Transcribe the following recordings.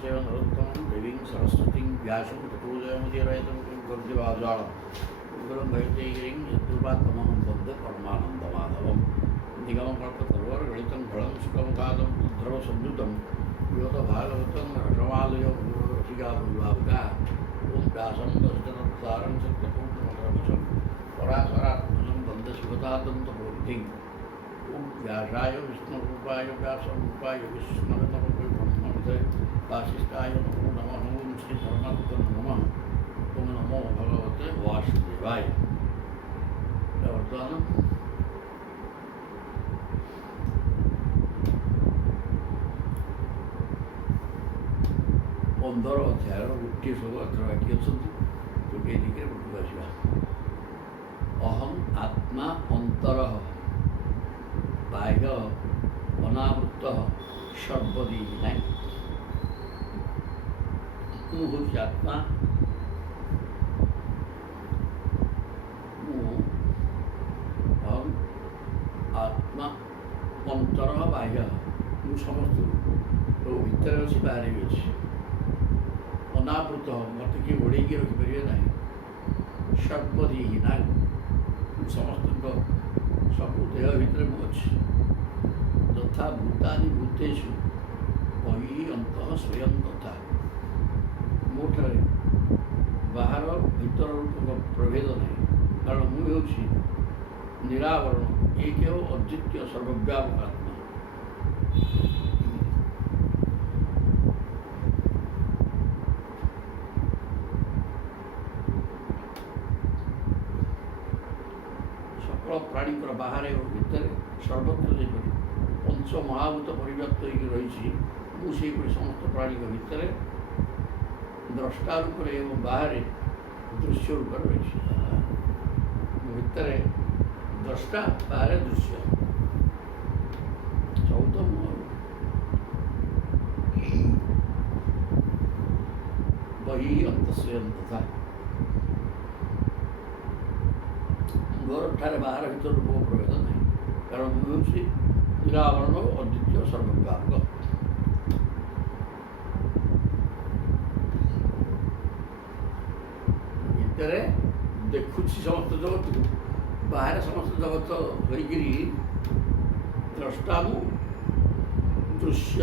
चैव नरोत्तमं देवीं सरस्वतीं व्यासं ततो जयमुदीरयतं गुरुदिवाजालं गुरुं भैतेगिरिं यद्रूपात्तमहं वन्दे परमानन्दमाधवं निगमकल्पतरोर्गलितं फलं सुखमुखादं ध्रुवसंयुतं योगभागवतं रसमालयं रसिकाभिभावका ॐ व्यासं वसितनत्सारं सत्तपूर्णमकरवशं पराशरात्मजं वन्दे शिवतादन्तमूर्तिम् ॐ व्यासाय विष्णुरूपाय व्यासरूपाय विष्णुनमः वासिष्ठाय नमो नमः ॐ श्री परमात्मने नमः ॐ नमो भगवते वासुदेवाय। ବର୍ତ୍ତମାନ 15 ଅଧ୍ୟାୟର ଗୋଟିଏ ସବୁ ଅକ୍ଷର ବାକି ଅଛନ୍ତି, ଗୋଟିଏ ଦିଗରେ ଗୋଟିକୁ ଆସିବା। ଅହଂ ଆତ୍ମା ଅନ୍ତରଃ ବାହ୍ୟ ଅନାବୃତ ସର୍ବଦି ନାହିଁ। ମୁଁ ହେଉଛି ଆତ୍ମା, ମୁଁ ଅହଂ ଆତ୍ମା ଅନ୍ତର ବାହ୍ୟ, ମୁଁ ସମସ୍ତଙ୍କୁ ଭିତରେ ଅଛି ବାହାରେ ବି ଅଛି। ଅନାବୃତ ମୋତେ କିଏ ଘୋଡ଼େଇକି ରଖିପାରିବେ ନାହିଁ। ସର୍ବଦି ନାହିଁ, ସମସ୍ତଙ୍କ ସବୁ ଦେହ ଭିତରେ ମୁଁ ଅଛି। ତଥା ଭୂତାନି ଭୂତେଷୁ ବହି ଅନ୍ତଃ ସ୍ୱୟଂ ତଥା, ମୋ ଠାରେ ବାହାର ଭିତର ରୂପକ ପ୍ରଭେଦ ନାହିଁ, କାରଣ ମୁଁ ହେଉଛି ନିରାବରଣ ଏକ ଅଦ୍ୱିତୀୟ ସର୍ବବ୍ୟାପକ ଆତ୍ମା। সকଳ ପ୍ରାଣୀଙ୍କର ବାହାରେ ଓ ଭିତରେ ସର୍ବତ୍ର ଯେପରି ପଞ୍ଚ ମହାଭୂତ ପରିବ୍ୟାପ୍ତ ହୋଇକି ରହିଛି, ମୁଁ ସେହିପରି ସମସ୍ତ ପ୍ରାଣୀଙ୍କ ଭିତରେ ଦ୍ରଷ୍ଟା ରୂପରେ ଏବଂ ବାହାରେ ଦୃଶ୍ୟ ରୂପରେ ରହିଛି। ଭିତରେ ଦ୍ରଷ୍ଟା, ବାହାରେ ଦୃଶ୍ୟ, ସବୁ ତ ବହି ଅନ୍ତଃସ୍ୱୟଂ ତଥା, ମୋର ଠାରେ ବାହାର ଭିତର ରୂପ ପ୍ରଭେଦ ନାହିଁ, କାରଣ ମୁଁ ହେଉଛି ନିରାବରଣ ଓ ଅଦ୍ୱିତୀୟ ସର୍ବବ୍ୟାପକ। ଭିତରେ ଦେଖୁଛି ସମସ୍ତ ଜଗତକୁ, ବାହାରେ ସମସ୍ତ ଜଗତ ହୋଇକିରି ଦ୍ରଷ୍ଟା ମୁଁ, ଦୃଶ୍ୟ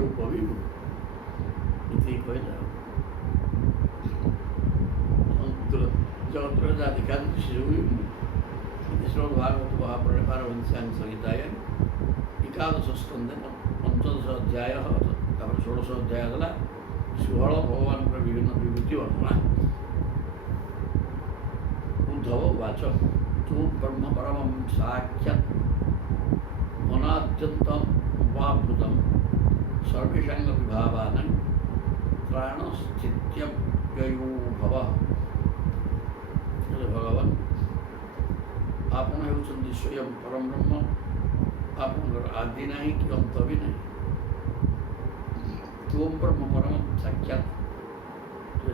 ରୂପ ବି ମୁଁ। ଏତିକି କହିଲା ଜଗତର ଯାହା ଦେଖାଯାଉଛି ସେସବୁ ବି ମୁଁ। ଶ୍ରୀମଦ୍ ଭାଗବତ ମହାପୁରାଣେ ପାରମହଂସ୍ୟାଂ ସଂହିତାୟାଂ ଏକାଦଶ ସ୍କନ୍ଧେ 15 ଅଧ୍ୟାୟ, ତାପରେ 16 ଅଧ୍ୟାୟ ହେଲା ଷୋହଳ ଭଗବାନଙ୍କର ବିଭିନ୍ନ ବିଭୂତି ବର୍ଣ୍ଣନା। ଉଦ୍ଧବ ଉବାଚ ତୁ ବ୍ରହ୍ମ ପରମଂ ସାକ୍ଷାତ୍ ଅନାଦ୍ୟନ୍ତଂ ଉପାବୃତଂ ସର୍ବେଷାଂ ବିଭାବାନାଂ ତ୍ରାଣସ୍ଥିତ୍ୟବ୍ୟୟୋ ଭବଃ। ଭଗବାନ ଆପଣ ହେଉଛନ୍ତି ସ୍ୱୟଂ ପରମ ବ୍ରହ୍ମ, ଆପଣଙ୍କର ଆଦି ନାହିଁ କି ଅନ୍ତ ବି ନାହିଁ। ତ୍ୱଂ ବ୍ରହ୍ମ ପରମ ସାକ୍ଷାତ୍,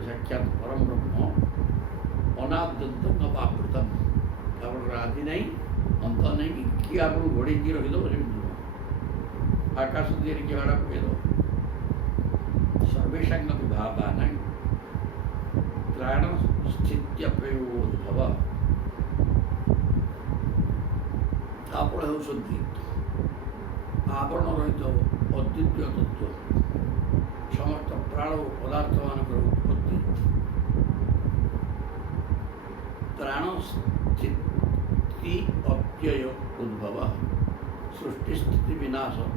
ସାକ୍ଷାତ୍ ପରମ ବ୍ରହ୍ମ, ଅନାଦ୍ୟନ୍ତଂ ଅପାବୃତଂ, ଆପଣଙ୍କର ଆଦି ନାହିଁ ଅନ୍ତ ନାହିଁ, କିଏ ଆପଣଙ୍କୁ ଘୋଡ଼େଇକି ରଖିଦେବ ସେମିତି ନୁହଁ। ଆକାଶ ଦିହରେ କିଏ ଭାଡ଼ା ପକାଇଦେବ। ସର୍ବେଷାଂ ବିଭାବାନାଂ ତ୍ରାଣ ସ୍ଥିତ୍ୟବ୍ୟୟୋଦ୍ଭବ, ଆପଣ ହେଉଛନ୍ତି ଆବରଣ ରହିତ ଅଦ୍ୱିତୀୟ ତତ୍ତ୍ୱ, ସମସ୍ତ ପ୍ରାଣ ଓ ପଦାର୍ଥମାନଙ୍କର ଉତ୍ପତ୍ତି, ତ୍ରାଣ ସ୍ଥିତି ଅବ୍ୟୟ ଉଦ୍ଭବ, ସୃଷ୍ଟି ସ୍ଥିତି ବିନାଶର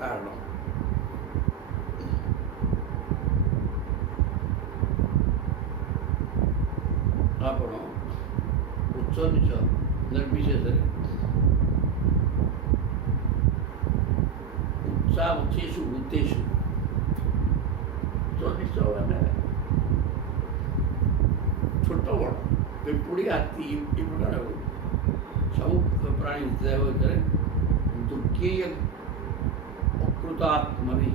କାରଣ। ଆପଣ ଉଚ୍ଚ ନିଚ ନିର୍ବିଶେଷରେ ଉଚ୍ଚାବଚେଷୁ ଭୂତେଷୁ, ଉଚ୍ଚ ନିଚ ମାନେ ଛୋଟ ବଡ଼, ପିମ୍ପୁଡ଼ି, ହାତୀ, ଏ ପ୍ରକାର ସବୁ ପ୍ରାଣୀ ଦେହ ଭିତରେ ଦୁଃଖୀ ଅକୃତ ଆତ୍ମନି,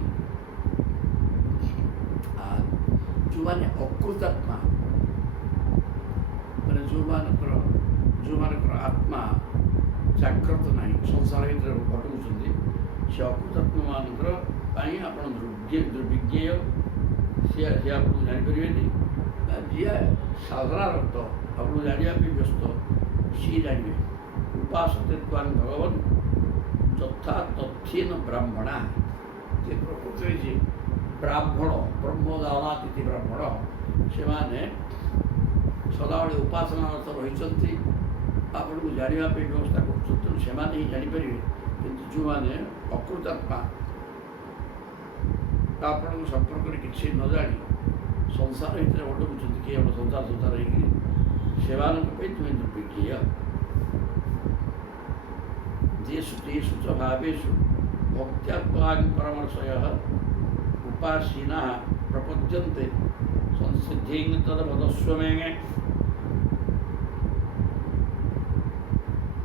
ଯେଉଁମାନେ ଅକୃତ ଆତ୍ମା ମାନେ ଯେଉଁମାନଙ୍କର ଆତ୍ମା ଜାଗ୍ରତ ନାହିଁ, ସଂସାର ଭିତରେ ଘଟୁଛନ୍ତି, ସେ ଅକୃତାତ୍ମମାନଙ୍କର ପାଇଁ ଆପଣ ଦୁର୍ବିଜ୍ଞେୟ ସିଏ ଆପଣଙ୍କୁ ଜାଣିପାରିବେନି। ଯିଏ ସାଧାରଣତ ଆପଣଙ୍କୁ ଜାଣିବା ପାଇଁ ବ୍ୟସ୍ତ ସିଏ ଜାଣିବେ। ଉପାସତେ ତ୍ୱାଂ ଭଗବନ୍ ଯଥା ତଥ୍ୟେନ ବ୍ରାହ୍ମଣା। ଯେ ପ୍ରକୃତରେ ଯିଏ ବ୍ରାହ୍ମଣ ବ୍ରହ୍ମଦାନାତିଥି ବ୍ରାହ୍ମଣ ସେମାନେ ସଦାବେଳେ ଉପାସନାରତ ରହିଛନ୍ତି, ଆପଣଙ୍କୁ ଜାଣିବା ପାଇଁ ବ୍ୟବସ୍ଥା କରୁଛନ୍ତି। ତେଣୁ ସେମାନେ ହିଁ ଜାଣିପାରିବେ। କିନ୍ତୁ ଯେଉଁମାନେ ଅକୃତାତ୍ମା ଆପଣଙ୍କ ସମ୍ପର୍କରେ କିଛି ନ ଜାଣି ସଂସାର ଭିତରେ ଅଟକୁଛନ୍ତି, କିଏ ଆମ ସଂସାର ହେଇକିରି, ସେମାନଙ୍କ ପାଇଁ ତୁମେ ଦୁର୍ବିଜ୍ଞେୟ। ଯେଷୁ ତେଷୁ च ଭାବେଷୁ ଭକ୍ତ୍ୟା ତ୍ୱାଂ ପରମର୍ଷୟଃ ଉପାସୀନାଃ ପ୍ରପଦ୍ୟନ୍ତେ ସଂସିଦ୍ଧିଂ ତଦବଦସ୍ୱ ମେ।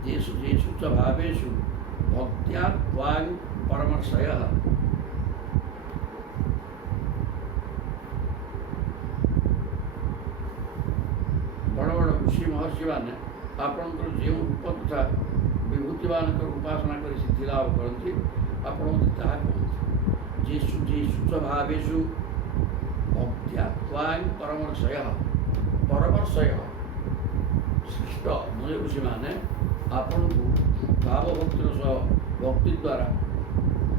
ଯେଷୁ ତେଷୁ च ଭାବେଷୁ ଭକ୍ତ୍ୟା ତ୍ୱାଂ ପରମର୍ଷୟଃ। ବଡ଼ ବଡ଼ ଋଷି ମହର୍ଷିମାନେ ଆପଣଙ୍କର ଯେଉଁ ରୂପ ତଥା ବିଭୂତିମାନଙ୍କର ଉପାସନା କରି ସିଦ୍ଧି ଲାଭ କରନ୍ତି, ଆପଣ ମୋତେ ତାହା କୁହନ୍ତି। ଯେଷୁ ତେଷୁ च ଭାବେଷୁ ଭକ୍ତ୍ୟା ତ୍ୱାଂ ପରମର୍ଷୟଃ। ପରମର୍ଷୟଃ ଶ୍ରେଷ୍ଠ ମୁନି ଋଷିମାନେ ଆପଣଙ୍କୁ ଭାବଭକ୍ତିର ସହ ଭକ୍ତି ଦ୍ୱାରା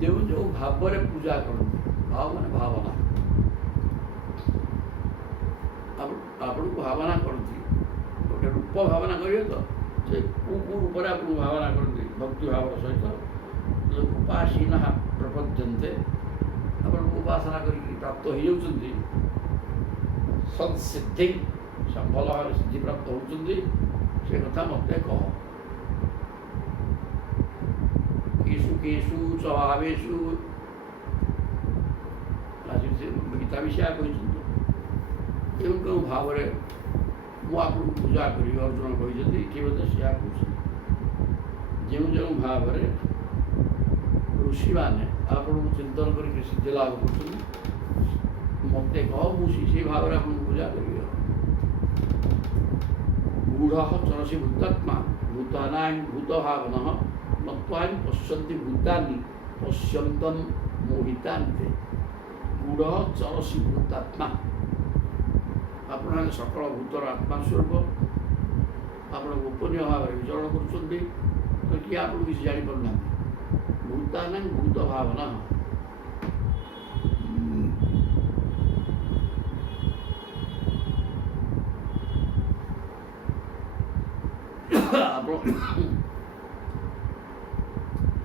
ଯେଉଁ ଯେଉଁ ଭାବରେ ପୂଜା କରନ୍ତି, ଭାବ ମାନେ ଭାବନା, ଆପଣଙ୍କୁ ଭାବନା କରନ୍ତି। ଗୋଟେ ରୂପ ଭାବନା କରିବେ ତ ସେ କେଉଁ ରୂପରେ ଆପଣଙ୍କୁ ଭାବନା କରନ୍ତି ଭକ୍ତି ଭାବର ସହିତ। ଉପାସୀନାଃ ପ୍ରପଦ୍ୟନ୍ତେ ଆପଣଙ୍କୁ ଉପାସନା କରିକି ପ୍ରାପ୍ତ ହୋଇଯାଉଛନ୍ତି। ସଂସିଦ୍ଧି ଭଲ ଭାବରେ ସିଦ୍ଧି ପ୍ରାପ୍ତ ହେଉଛନ୍ତି, ସେ କଥା ମୋତେ କହ। କେଷୁ କେଷୁ च ଭାବେଷୁ ଗୀତା ବି ସେୟା କହିଛନ୍ତି। କେଉଁ କେଉଁ ଭାବରେ ମୁଁ ଆପଣଙ୍କୁ ପୂଜା କରିବି, ଅର୍ଜୁନ କହିଛନ୍ତି। କିଏ ମଧ୍ୟ ସେୟା କହୁଛନ୍ତି। ଯେଉଁ ଯେଉଁ ଭାବରେ ଋଷିମାନେ ଆପଣଙ୍କୁ ଚିନ୍ତନ କରିକି ସିଦ୍ଧି ଲାଭ କରୁଛନ୍ତି, ମୋତେ କହ, ମୁଁ ସେଇ ଭାବରେ ଆପଣଙ୍କୁ ପୂଜା କରିବି। ଗୂଢ଼ ଚରସି ଭୂତାତ୍ମା ଭୂତାନାଂ ଭୂତଭାବନଃ ନତ୍ୱାଂ ପଶ୍ୟନ୍ତି ଭୂତାନି ପଶ୍ୟନ୍ତଂ ମୋହିତାନ୍ତେ। ଗୂଢ଼ ଚରସି ଭୂତାତ୍ମା, ଆପଣ ସକଳ ଭୂତର ଆତ୍ମା ସ୍ୱରୂପ, ଆପଣ ଗୋପନୀୟ ଭାବରେ ବିଚରଣ କରୁଛନ୍ତି। ତ କିଏ ଆପଣ କିଛି ଜାଣିପାରୁନାହାନ୍ତି। ଭୂତାନାଂ ଭୂତ ଭାବନଃ,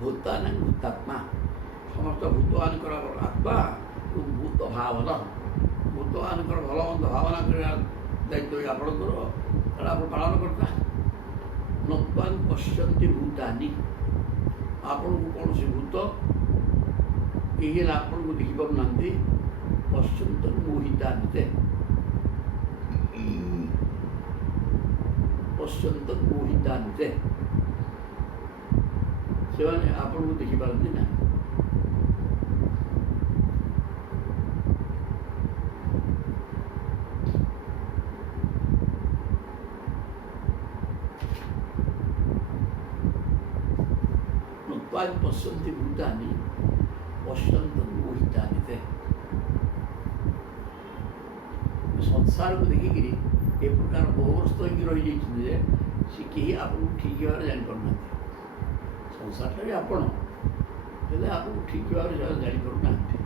ଭୂତାନାଂ ଭୂତାତ୍ମା, ସମସ୍ତ ଭୂତମାନଙ୍କର ଆତ୍ମା ଏବଂ ଭୂତ ଭାବନଃ, ଭୂତମାନଙ୍କର ଭଲ ମନ୍ଦ ଭାବନା କରିବା ଦାୟିତ୍ୱ ଆପଣଙ୍କର, ତେଣୁ ଆପଣ ପାଳନ କର୍ତ୍ତା। ନତ୍ୱାଂ ପଶ୍ୟନ୍ତି ଭୂତାନି, ଆପଣଙ୍କୁ କୌଣସି ଭୂତ କେହି ଆପଣଙ୍କୁ ଦେଖିପାରୁନାହାନ୍ତି। ପଶ୍ୟନ୍ତଂ ମୋହିତାନ୍ତେ, ପଶ୍ୟନ୍ତଂ ମୋହିତାନ୍ତେ, ସେମାନେ ଆପଣଙ୍କୁ ଦେଖିପାରନ୍ତି ନାହିଁ। ନତ୍ୱାଂ ପଶ୍ୟନ୍ତି ଭୂତାନି ପଶ୍ୟନ୍ତଂ ମୋହିତାନ୍ତେ। ସଂସାରକୁ ଦେଖିକିରି ଏ ପ୍ରକାର ମୋହଗ୍ରସ୍ତ ହୋଇକି ରହିଯାଇଛନ୍ତି ଯେ ସେ କେହି ଆପଣଙ୍କୁ ଠିକ୍ ଭାବରେ ଜାଣିପାରୁନାହାନ୍ତି। ସଂସାରଟା ବି ଆପଣ, ହେଲେ ଆପଣଙ୍କୁ ଠିକ୍ ଭାବରେ ଜାଣିପାରୁନାହାନ୍ତି।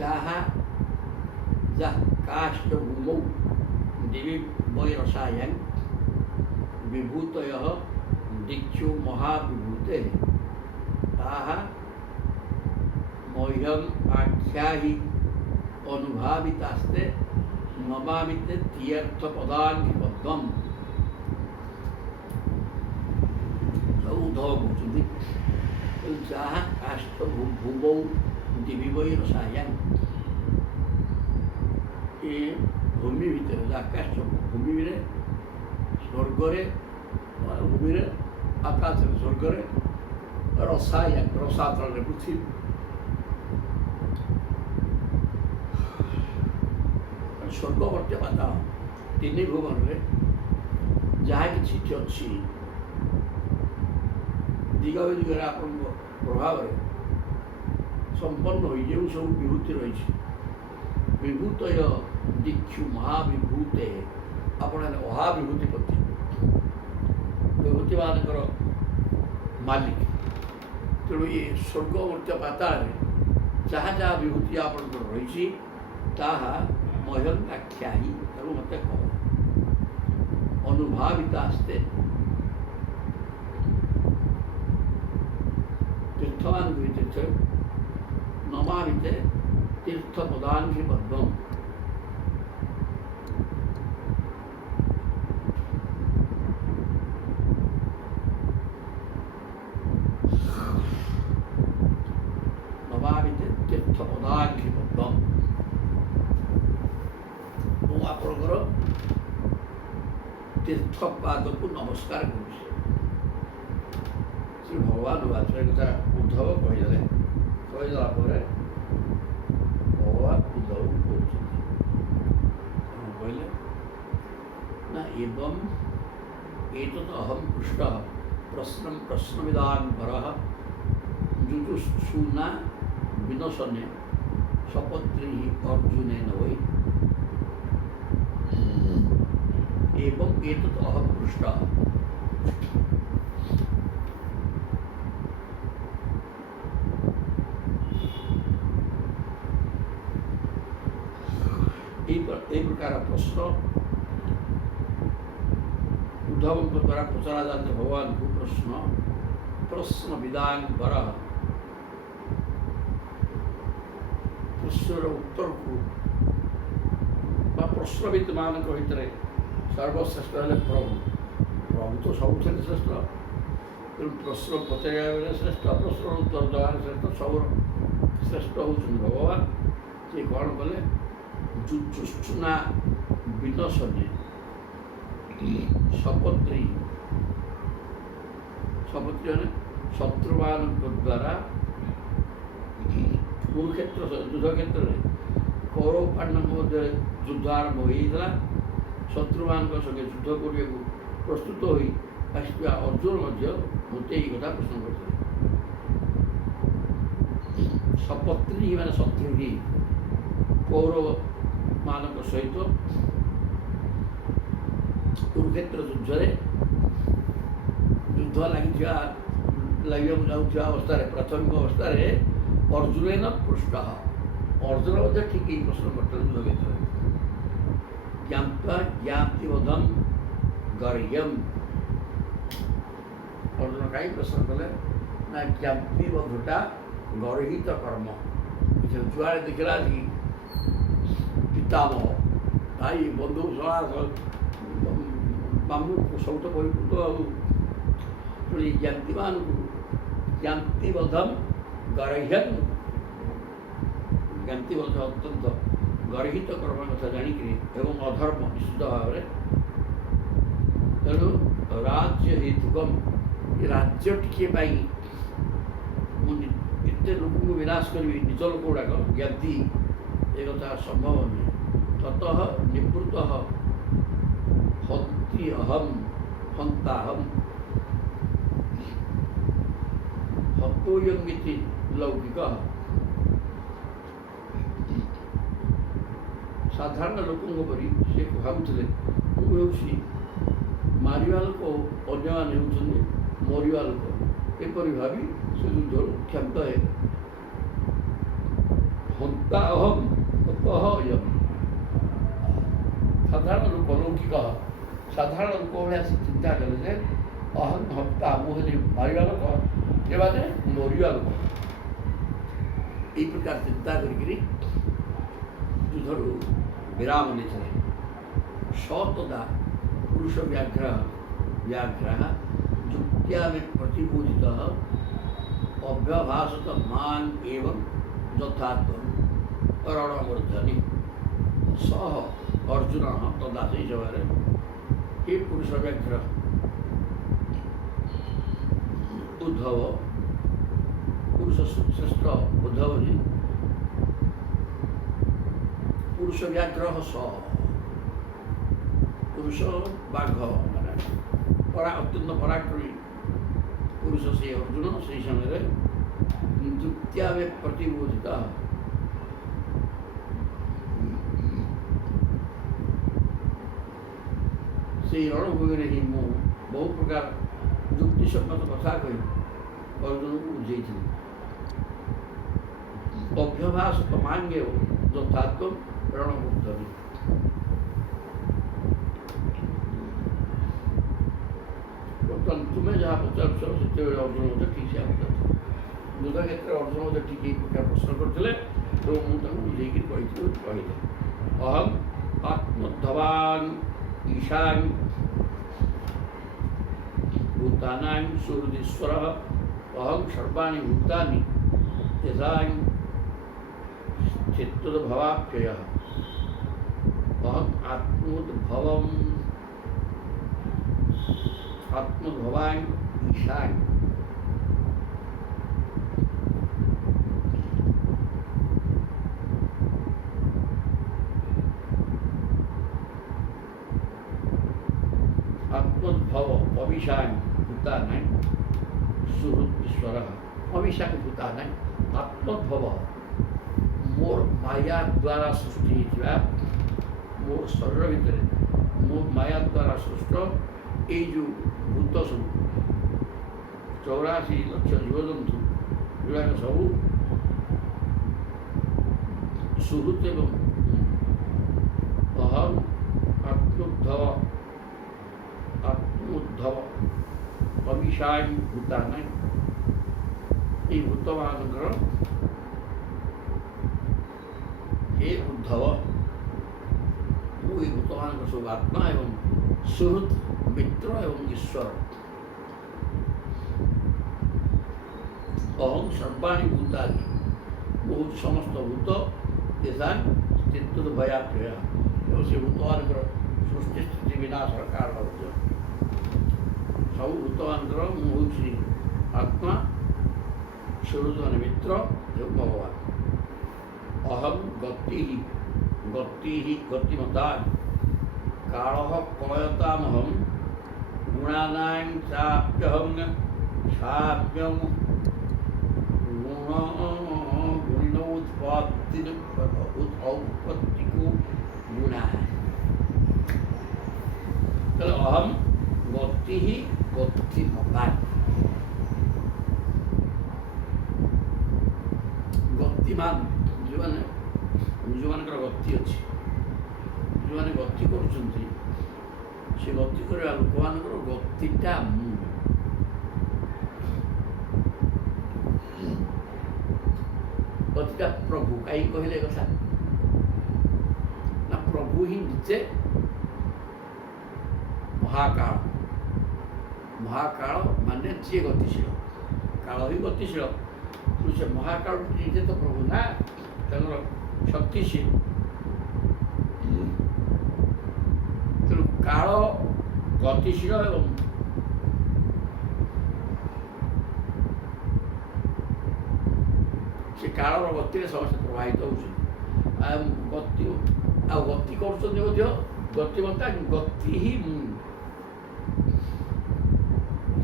ଯାହା କାଷ୍ଟ ଭୂମୌ ଦିବି ବୈରସାୟଂ ବିଭୂତୟଃ ଦୀକ୍ଷୁ ମହାବିଭୂତେ ତାହା ମह्यम आख्याहि अनुभावितास्ते नमामिते तीर्थ पदांगि पद्मम। उद्धव कहते जहाँ काष्ठ भूमौ दिव्य रसायन, ये भूमि भितर आकाश भूमि स्वर्गरे भूमि आकाश स्वर्गरे रसायन रसातल पृथ्वी ସ୍ୱର୍ଗ ମର୍ତ୍ତ୍ୟ ପାତାଳ ତିନି ଭୁବନରେ ଯାହା କିଛି ଅଛି ଦିଗ ଦିଗରେ ଆପଣଙ୍କ ପ୍ରଭାବରେ ସମ୍ପନ୍ନ ହୋଇ ଯେଉଁ ସବୁ ବିଭୂତି ରହିଛି ବିଭୂତୟ ଦୀକ୍ଷୁ ମହାବିଭୂତେ ଆପଣ ମହାବିଭୂତି ପତି ବିଭୂତିମାନଙ୍କର ମାଲିକ। ତେଣୁ ଏ ସ୍ୱର୍ଗ ମର୍ତ୍ତ୍ୟ ପାତାଳରେ ଯାହା ଯାହା ବିଭୂତି ଆପଣଙ୍କର ରହିଛି ତାହା ମହ୍ୟଂ ଆଖ୍ୟାୟୀ ତେଣୁ ମୋତେ କହ ଅନୁଭାବିତା ଆସ୍ତେ ତୀର୍ଥମାନଙ୍କୁ ବି ତୀର୍ଥ ନମାମିତେ ତୀର୍ଥ ପଦାଙ୍ଘି ପଦ୍ମମ୍ ନମାମିତେ ତୀର୍ଥ ପଦାଙ୍ଘି ପଦ୍ମମ୍ ମୁଁ ଆପଣଙ୍କର ତୀର୍ଥ ପାଦକୁ ନମସ୍କାର କରୁଛି। ଶ୍ରୀ ଭଗବାନ ବାଚ କଥା ଉଦ୍ଧବ କହିଦେଲା ପରେ ଭଗବାନ ଉଦ୍ଧବ କହୁଛନ୍ତି କ'ଣ କହିଲେ ନା ଏବଂ ଏତତ୍ ଅହଂ ପୃଷ୍ଟଃ ପ୍ରଶ୍ନବିଦାଂ ବରଃ ଯୁଜୁଃସୁନା ବିନଶନେ ସପତ୍ନୀଃ ଅର୍ଜୁନେନ ବୈ ଏବଂ ଏତତ୍ ଅହଂ ପୃଷ୍ଟଃ এই প্রকার প্রশ্ন উদ্ধবଙ୍କ দ্ୱାରା ପଚରାଯାନ୍ତି ଭଗବାନଙ୍କୁ ପ୍ରଶ୍ନ ବିଦାଂ ବରଃ ପ୍ରଶ୍ନର ଉତ୍ତରକୁ ବା ପ୍ରଶ୍ନବିତ୍ମାନଙ୍କ ଭିତରେ ସର୍ବଶ୍ରେଷ୍ଠ ହେଲେ ପ୍ରଭୁ ତ ସବୁଥିରେ ଶ୍ରେଷ୍ଠ। ତେଣୁ ପ୍ରଶ୍ନ ପଚାରିବା ବେଳେ ଶ୍ରେଷ୍ଠ ପ୍ରଶ୍ନର ଉତ୍ତର ଦେବାରେ ଶ୍ରେଷ୍ଠ ସବୁର ଶ୍ରେଷ୍ଠ ହେଉଛନ୍ତି ଭଗବାନ। ସେ କ'ଣ କଲେ ଯୁଜୁଃସୁନା ବିନଶନେ ସପତ୍ନୀ ମାନେ ଶତ୍ରୁମାନଙ୍କ ଦ୍ୱାରା କୁରୁକ୍ଷେତ୍ର ଯୁଦ୍ଧକ୍ଷେତ୍ରରେ କୌରବ ପାଣ୍ଡବଙ୍କ ମଧ୍ୟରେ ଯୁଦ୍ଧ ଆରମ୍ଭ ହୋଇଯାଇଥିଲା। ଶତ୍ରୁମାନଙ୍କ ସଙ୍ଗେ ଯୁଦ୍ଧ କରିବାକୁ ପ୍ରସ୍ତୁତ ହୋଇ ଆସିଥିବା ଅର୍ଜୁନ ମଧ୍ୟ ମୋତେ ଏହି କଥା ପ୍ରଶ୍ନ କରିଥିଲେ। ସପତ୍ନୀ ମାନେ ଶତ୍ରୁ ହିଁ କୌରବମାନଙ୍କ ସହିତ କୁରୁକ୍ଷେତ୍ର ଯୁଦ୍ଧରେ ଯୁଦ୍ଧ ଲାଗିବାକୁ ଯାଉଥିବା ଅବସ୍ଥାରେ ପ୍ରାଥମିକ ଅବସ୍ଥାରେ ଅର୍ଜୁନେନ ପୃଷ୍ଟଃ ଅର୍ଜୁନ ମଧ୍ୟ ଠିକ୍ ଏହି ପ୍ରଶ୍ନ କରିଥିଲେ ଯୁଦ୍ଧକ୍ଷେତ୍ରରେ ଜ୍ଞାତ୍ୱା ଜ୍ଞାତିବୋଧଂ ଗର୍ହ୍ୟମ୍ ଅର୍ଜୁନ କାହିଁ ପ୍ରଶ୍ନ କଲେ ନା ଜ୍ଞାତିବୋଧଟା ଗର୍ହିତ କର୍ମ। ଯୁଆଡ଼େ ଦେଖିଲା କି ପିତାମହ ଭାଇ ବନ୍ଧୁ ସଳା ମାମୁଁ ସବୁ ତ ପରିପୂର୍ଣ୍ଣ ଆଉ ତେଣୁ ଏଇ ଜ୍ଞାତିମାନଙ୍କୁ ଜ୍ଞାତିବୋଧଂ ଗର୍ହ୍ୟମ୍ ଜ୍ଞାତିବୋଧ ଅତ୍ୟନ୍ତ ଗର୍ହିତ କର୍ମ କଥା ଜାଣିକିରି ଏବଂ ଅଧର୍ମ ନିଶ୍ଚିତ ଭାବରେ ତେଣୁ ରାଜ୍ୟ ହେତୁକମ୍ ଏ ରାଜ୍ୟ ଟିକିଏ ପାଇଁ ମୁଁ ଏତେ ଲୋକଙ୍କୁ ବିନାଶ କରିବି ନିଜ ଲୋକ ଗୁଡ଼ାକ ଜ୍ଞାତି ଏ କଥା ସମ୍ଭବ ନୁହେଁ। ତତଃ ନିବୃତ୍ତଃ ହନ୍ତି ଅହମ୍ ହନ୍ତାହମ୍ ହତୋୟଂ ଇତି ଲୌକିକଃ ସାଧାରଣ ଲୋକଙ୍କ ପରି ସେ ଭାବୁଥିଲେ ମୁଁ ହେଉଛି ମାରିବା ଲୋକ ଅନ୍ୟମାନେ ହେଉଛନ୍ତି ମରିବା ଲୋକ ଏପରି ଭାବି ସେ ଯୁଦ୍ଧରୁ କ୍ଷାନ୍ତ ହେବେ। ହନ୍ତା ଅହମ୍ ହତଃ ଅୟମ୍ ସାଧାରଣ ଲୋକ ଲୌକିକ ସାଧାରଣ ଲୋକ ଭଳିଆ ସେ ଚିନ୍ତା କଲେ ଯେ ଅହଂ ହନ୍ତା ମୁଁ ହେଲି ମାରିବା ଲୋକ ଏମାନେ ମରିବା ଲୋକ ଏହି ପ୍ରକାର ଚିନ୍ତା କରିକିରି ଯୁଦ୍ଧରୁ ବିରାମ ନେଇଥିଲେ। ସତଦା ପୁରୁଷ ବ୍ୟାଘ୍ର ଯୁକ୍ତ୍ୟା ପ୍ରତିବୋଧିତଃ ଅଭ୍ୟଭାଷତ ମାନ୍ ଏବଂ ଯଥାର୍ଥଂ ରଣମୂର୍ଧନି ସହ ଅର୍ଜୁନ ତଦା ସେହି ସମୟରେ ଏ ପୁରୁଷ ବ୍ୟାଘ୍ର ଉଦ୍ଧବ ପୁରୁଷ ଶ୍ରେଷ୍ଠ ଉଦ୍ଧବଜୀ ପୁରୁଷ ବ୍ୟାଘ୍ର ସ ପୁରୁଷ ବାଘ ମାନେ ଅତ୍ୟନ୍ତ ପରାକ୍ରମୀ ପୁରୁଷ ସେ ଅର୍ଜୁନ ସେହି ସମୟରେ ଯୁକ୍ତ୍ୟା ପ୍ରତିବୋଧିତ ସେହି ରଣଭୂମିରେ ହିଁ ମୁଁ ବହୁ ପ୍ରକାର ଯୁକ୍ତିସମ୍ମତ କଥା କହି ଅର୍ଜୁନକୁ ବୁଝେଇଥିଲି। ଅଭ୍ୟଭାସ ତମାଙ୍ଗେ ଯଥାତ୍ମ ରଣଭୂମି। ବର୍ତ୍ତମାନ ତୁମେ ଯାହା ପଚାରୁଛ ସେତେବେଳେ ଅର୍ଜୁନ ମୋତେ ଠିକ୍ ସେ ପଚାରୁଛ। ଯୁଦ୍ଧ କ୍ଷେତ୍ରରେ ଅର୍ଜୁନ ମୋତେ ଠିକ୍ ଏଇ ପ୍ରକାର ପ୍ରଶ୍ନ କରିଥିଲେ ଏବଂ ମୁଁ ତାଙ୍କୁ ବୁଝେଇକି କହିଥିଲି କହିଲେ ଅହଂ ଆତ୍ମୋଦ୍ଧବାନ୍ ईशान भूतानां सुहृदीश्वरः अहं सर्वाणि भूतानि तेषां स्थितोद्भवाप्ययः अहं आत्मोद्भवान् ईशान आत्मोद्भव अभिशान भूतानां सुहृदीश्वरः अभिशान भूतानां आत्मोद्भव मोर माया द्वारा सृष्टि होता मोर शरीर भितर मोर माया द्वारा सृष्ट ये जो भूत सब 84 लक्ष जीवजंतु गुड़ाक सब सुहृद एवं अहम आत्मोद्भव अभिशान भूतानां ये भूत मानकर हे उद्धव मु भूत मान सब आत्मा एवं सुहृद मित्र एवं ईश्वर अहं सर्वाणि भूतानि बहुत समस्त भूत तेषां स्थित भयाप्रिय एवं से भूत मानकर सृष्टि स्थिति विनाशर कारण सब भूत मानकर मुझे आत्मा सुहृद मान मित्र एवं भगवान अहम गतिमता कालः कलयतामहं गुणानां चाप्यहं साप्यं गुणोत्पत्तिको गुणाः अहम गतिमता गतिमान जो मैंने गति अच्छी जो मैंने गति कर गति करवा लोक मान गतिटा गतिटा प्रभु कहीं कहले कथा ना प्रभु ही निजे महाकाल महाकाल माने जी गतिशील काल ही गतिशील तो से महाकाल निजे तो प्रभु ना शक्तिशील तेणु काल गतिशील एवं से कालर गति समस्त प्रभावित होती गति कर गतिमता गति ही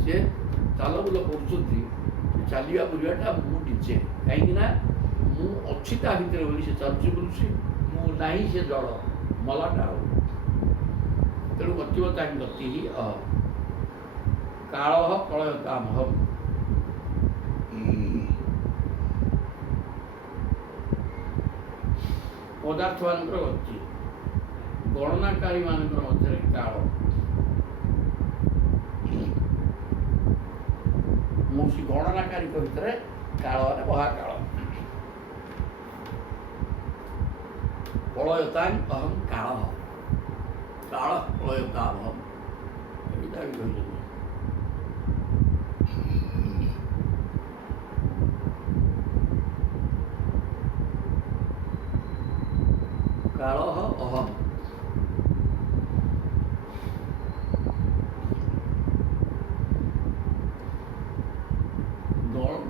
से चाल बुल कर चलवा बुलवाटा मुझे कहीं मु अच्छी ता भितर बोली से चलुची बुलूसी मुना से जड़ मलाटा तेणु गतिमता गति ही काल कलयतामहम पदार्थ मान गति गणनाकारी मान मध्य काल मुसी गणनाकारी भितर काल महाकाल कलयतां अहम काल काल कलयतामहम काल अहम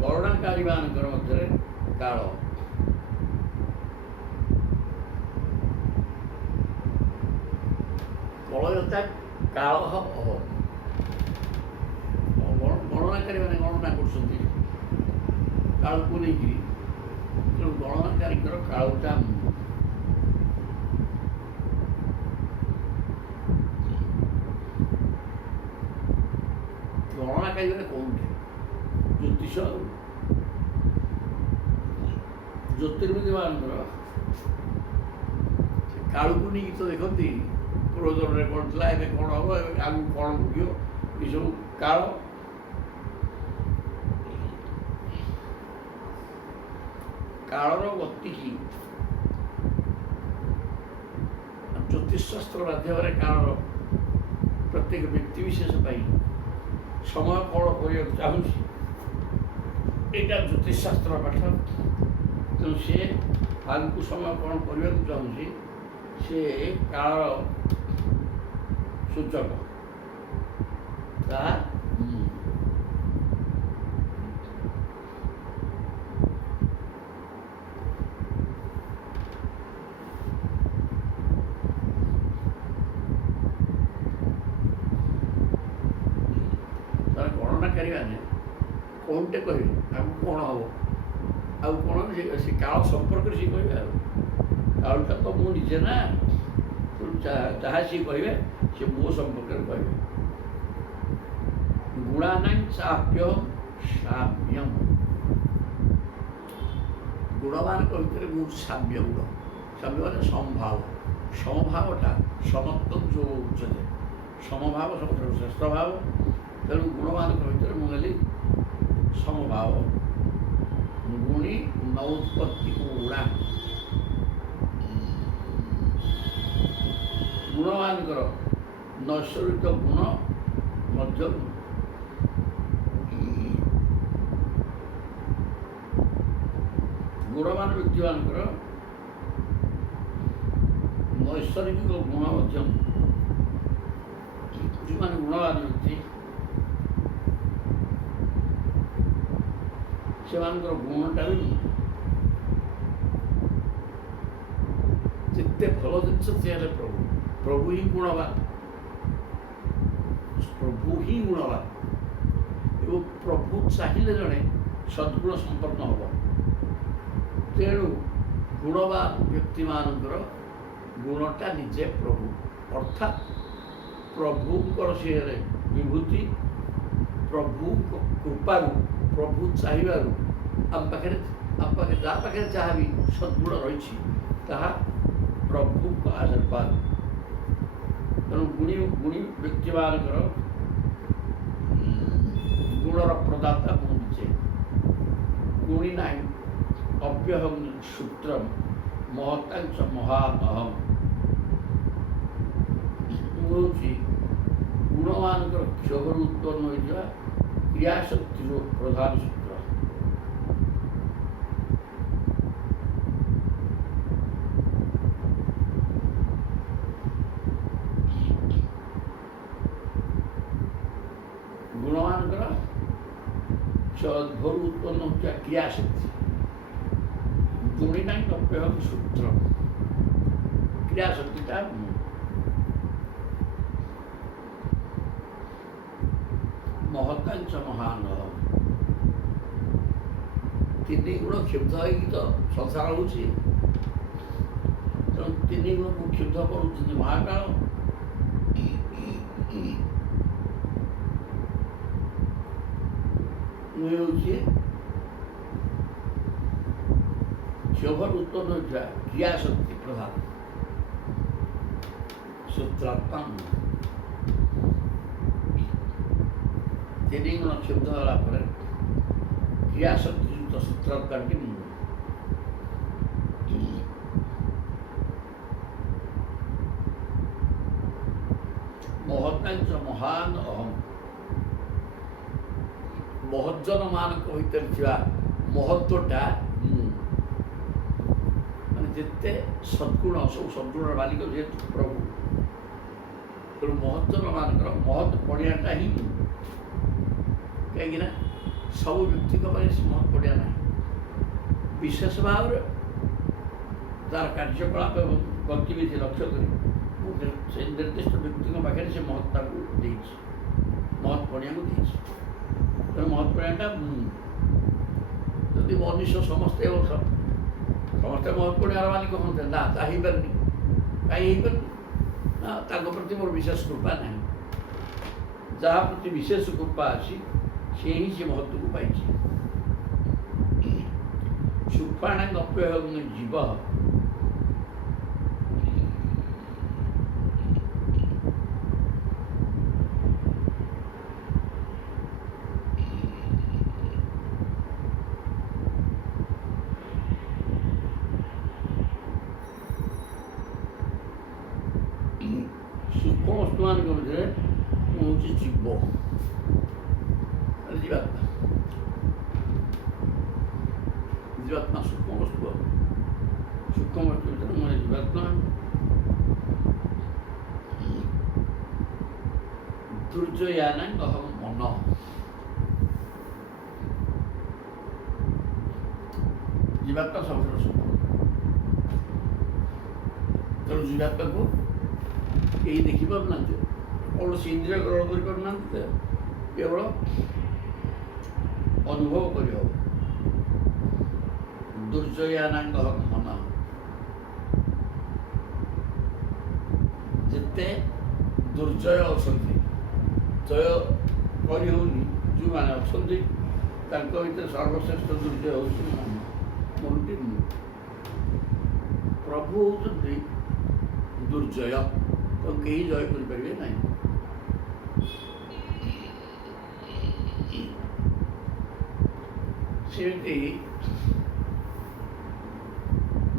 गणनाकारी मान मध्य काल କଳୟତା କାଳ ଗଣନାକାରୀମାନେ ଗଣନା କରୁଛନ୍ତି କାଳକୁ ନେଇକିରି, ତେଣୁ ଗଣନାକାରୀଙ୍କର କାଳଟା ଗଣନାକାରୀମାନେ କୋଉଠି ଜ୍ୟୋତିଷ ଜ୍ୟୋତିର୍ବିଦମାନଙ୍କର ସେ କାଳକୁ ନେଇକି ତ ଦେଖନ୍ତି ପୂର୍ବଜନ୍ମରେ କ'ଣ ଥିଲା, ଏବେ କ'ଣ ହେବ, ଏବେ ଆଗକୁ କ'ଣ ଘଟିବ, ଏସବୁ କାଳ। କାଳର ଗତିକି ଜ୍ୟୋତିଷଶାସ୍ତ୍ର ମାଧ୍ୟମରେ କାଳର ପ୍ରତ୍ୟେକ ବ୍ୟକ୍ତିବିଶେଷ ପାଇଁ ସମୟ କ'ଣ କରିବାକୁ ଚାହୁଁଛି, ଏଇଟା ଜ୍ୟୋତିଷଶାସ୍ତ୍ର ପାଠ। ତେଣୁ ସେ ଆଗକୁ ସମୟ କ'ଣ କରିବାକୁ ଚାହୁଁଛି, ସେ କାଳର ସୂଚକ ତାହା ଗଣନାକାରୀମାନେ କ'ଣଟେ କହିବେ, ଆଗକୁ କ'ଣ ହେବ, ଆଉ କ'ଣ ସେ କାଳ ସମ୍ପର୍କରେ ସିଏ କହିବେ। ଆଉ କାଳଟା ତ ମୁଁ ନିଜେ ନା, ଯାହା ସିଏ କହିବେ ସେ ମୋ ସମ୍ପର୍କରେ କହିବେ। ଗୁଣାନାଂ ଚାପ୍ୟହଂ ସାମ୍ୟମ୍, ଗୁଣମାନଙ୍କ ଭିତରେ ମୁଁ ସାମ୍ୟ ଗୁଣ। ସାମ୍ୟ ମାନେ ସମଭାବ, ସମଭାବଟା ସମତ୍ୱം ଯୋଉ ଉଚ୍ଚତେ, ସମଭାବ ସବୁଠାରୁ ଶ୍ରେଷ୍ଠ ଭାବ। ତେଣୁ ଗୁଣମାନଙ୍କ ଭିତରେ ମୁଁ ହେଲି ସମଭାବ। ଗୁଣି ନୌତ୍ପତ୍ତି ଗୁଣା, ଗୁଣମାନଙ୍କର ନୈସର୍ଗିକ ଗୁଣ ମଧ୍ୟ ଗୁଣମାନ ବ୍ୟକ୍ତିମାନଙ୍କର ନୈସର୍ଗିକ ଗୁଣ ମଧ୍ୟ, ଯେଉଁମାନେ ଗୁଣବାନ ବ୍ୟକ୍ତି ସେମାନଙ୍କର ଗୁଣଟା ବି ଯେତେ ଭଲ ଜିନିଷ ସେ ହେଲେ ପ୍ରଭୁ ହିଁ ଗୁଣବାନ, ପ୍ରଭୁ ହିଁ ଗୁଣବାନ। ଏବଂ ପ୍ରଭୁ ଚାହିଁଲେ ଜଣେ ସଦ୍ଗୁଣ ସମ୍ପନ୍ନ ହେବ। ତେଣୁ ଗୁଣବାନ ବ୍ୟକ୍ତିମାନଙ୍କର ଗୁଣଟା ନିଜେ ପ୍ରଭୁ, ଅର୍ଥାତ୍ ପ୍ରଭୁଙ୍କର ସେ ହେଲେ ବିଭୂତି। ପ୍ରଭୁଙ୍କ କୃପାରୁ, ପ୍ରଭୁ ଚାହିଁବାରୁ ଆମ ପାଖରେ ଯାହା ପାଖରେ ଯାହା ବି ସଦ୍ଗୁଣ ରହିଛି ତାହା ପ୍ରଭୁଙ୍କ ଆଶୀର୍ବାଦ। ତେଣୁ ଗୁଣୀ ବ୍ୟକ୍ତିମାନଙ୍କର ଗୁଣର ପ୍ରଦାତା ମୁଁ ନିଜେ। ଗୁଣି ନାହିଁ ଅବ୍ୟହଂ ସୂତ୍ରମ୍ ମହତାଂଶ ମହାନହଂ। ମୁଁ ହେଉଛି ଗୁଣମାନଙ୍କର କ୍ଷୋଭରୁ ଉତ୍ପନ୍ନ ହୋଇଥିବା କ୍ରିୟାଶକ୍ତିର ପ୍ରଧାନ ସୂତ୍ର। ଗୁଣମାନଙ୍କର କ୍ଷୋଭରୁ ଉତ୍ପନ୍ନ ହୋଇଥିବା କ୍ରିୟାଶକ୍ତି। ଗୁଣି ନାହିଁ ଅବ୍ୟହଂ ସୂତ୍ର, କ୍ରିୟାଶକ୍ତିଟା ମହତାଂଶ ମହାନହ। ତିନି ଗୁଣ କ୍ଷୁବ୍ଧ ହେଇକି ତ ସଂସାର ହେଉଛି। ତେଣୁ ତିନି ଗୁଣକୁ କ୍ଷୁବ୍ଧ କରୁଛନ୍ତି ମହାକାଳ। ମୁଁ ହେଉଛି କ୍ଷୋଭରୁ ଉତ୍ପନ୍ନ ହୋଇଥିବା କ୍ରିୟାଶକ୍ତି ପ୍ରଧାନ ସୂତ୍ରାତ୍ମା। ତିନି ଗୁଣ କ୍ଷୁବ୍ଧ ହେଲା ପରେ କ୍ରିୟାଶକ୍ତିଯୁକ୍ତ ସୂତ୍ରାତ୍ମାଟି ମୁଁ। ମହତାଂଶ ମହାନ ଅହଂ। ମହଜ୍ଜନମାନଙ୍କ ଭିତରେ ଥିବା ମହତ୍ଵଟା ମୁଁ। ମାନେ ଯେତେ ସଦ୍ଗୁଣ, ସବୁ ସଦ୍ଗୁଣର ମାଲିକ ଯେହେତୁ ପ୍ରଭୁ, ତେଣୁ ମହଜ୍ଜନମାନଙ୍କର ମହତ୍ ପଡ଼ିଆଟା ହିଁ ମୁଁ। କାହିଁକିନା ସବୁ ବ୍ୟକ୍ତିଙ୍କ ପାଇଁ ସେ ମହତ୍ ପଡ଼ିଆ ନାହିଁ। ବିଶେଷ ଭାବରେ ତାର କାର୍ଯ୍ୟକଳାପ ଏବଂ ଗତିବିଧି ଲକ୍ଷ୍ୟ କରି ମୁଁ ସେ ନିର୍ଦ୍ଦିଷ୍ଟ ବ୍ୟକ୍ତିଙ୍କ ପାଖରେ ସେ ମହତ୍ତାକୁ ଦେଇଛି, ମହତ୍ ପଣିଆକୁ ଦେଇଛି। ତେଣୁ ମହତ୍ ପଣିଆଟା ଯଦି ମନୁଷ୍ୟ ସମସ୍ତେ ମହତ୍ ପଣିଆର ମାଲିକ ହୁଅନ୍ତେ, ନା ତାହା ହେଇପାରୁନି। କାହିଁ ହେଇପାରୁନି? ନା ତାଙ୍କ ପ୍ରତି ମୋର ବିଶେଷ କୃପା ନାହିଁ। ଯାହା ପ୍ରତି ବିଶେଷ କୃପା ଅଛି ସେ ହିଁ ସେ ମହତ୍ଵକୁ ପାଇଛି। ସୁପାଣ ଗପ୍ୟ ଜୀବ ସୂକ୍ଷ୍ମ ବସ୍ତୁମାନଙ୍କ ଭିତରେ ମୁଁ ହେଉଛି ଜୀବ, ଜୀବାତ୍ମା। ଜୀବାତ୍ମା ସୂକ୍ଷ୍ମ ବସ୍ତୁ, ସୂକ୍ଷ୍ମ ବସ୍ତୁ ଭିତରେ ମୁଁ ଜୀବାତ୍ମା। ଦୁର୍ଜୟାନା ଅହଂ ମନ। ଜୀବାତ୍ମା ସବୁଠାରୁ ସୂକ୍ଷ୍ମ। ତେଣୁ ଜୀବାତ୍ମାକୁ କେହି ଦେଖିପାରୁନାହାନ୍ତି, କୌଣସି ଇନ୍ଦ୍ରିୟ ଗ୍ରହଣ କରିପାରୁନାହାନ୍ତି, କେବଳ ଅନୁଭବ କରିହେବ। ଦୁର୍ଜୟାନାଙ୍ଗ ମନ। ଯେତେ ଦୁର୍ଜୟ ଅଛନ୍ତି, ଜୟ କରିହେଉନି ଯେଉଁମାନେ ଅଛନ୍ତି, ତାଙ୍କ ଭିତରେ ସର୍ବଶ୍ରେଷ୍ଠ ଦୁର୍ଜୟ ହେଉଛି ମନ। ମନଟି ପ୍ରଭୁ ହେଉଛନ୍ତି ଦୁର୍ଜୟ, ତ କେହି ଜୟ କରିପାରିବେ ନାହିଁ। ସେମିତି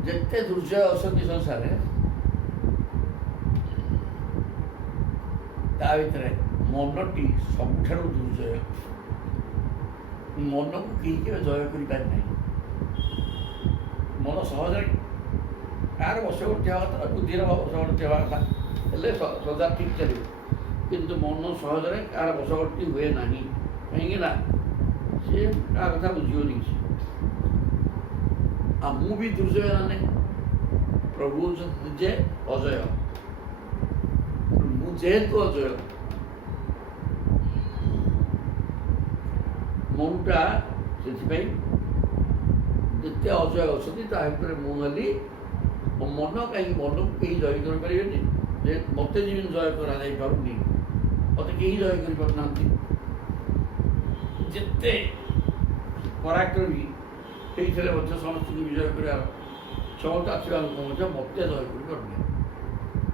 ଯେତେ ଦୁର୍ଜୟ ଅଛନ୍ତି ସଂସାରରେ, ତା ଭିତରେ ମନଟି ସବୁଠାରୁ ଦୁର୍ଜୟ। ମନକୁ କେହି କେବେ ଜୟ କରିପାରି ନାହିଁ। ମନ ସହଜରେ କାହାର ବଶବର୍ତ୍ତୀ ହେବା କଥା, ବୁଦ୍ଧିର ବଶବର୍ତ୍ତୀ ହେବା କଥା, ହେଲେ ସଦା ଠିକ୍ ଚାଲିବ। କିନ୍ତୁ ମନ ସହଜରେ କାହାର ବଶବର୍ତ୍ତୀ ହୁଏ ନାହିଁ। କାହିଁକି ନା ସେ କାହା କଥା ବୁଝିବନି କିଛି। ଆଉ ମୁଁ ବି ଦୁର୍ଜୟ ମାନେ, ପ୍ରଭୁ ନିଜେ ଅଜୟ। ମୁଁ ଯେହେତୁ ଅଜୟ, ମନଟା ସେଥିପାଇଁ ଯେତେ ଅଜୟ ଅଛନ୍ତି ତା ଭିତରେ ମୁଁ ହେଲି ମନ। କାହିଁକି? ମନକୁ କେହି ଜୟ କରିପାରିବେନି। ଯେ ମୋତେ ଯେମିତି ଜୟ କରାଯାଇପାରୁନି, ମୋତେ କେହି ଜୟ କରିପାରୁନାହାନ୍ତି। ଯେତେ ପରାକ୍ରମୀ ହେଇଥିଲେ ମଧ୍ୟ ସମସ୍ତଙ୍କୁ ବିଜୟ କରିବାର କ୍ଷମତା ଥିବା ଲୋକ ମଧ୍ୟ ମୋତେ ଜୟ କରିପାରୁନି।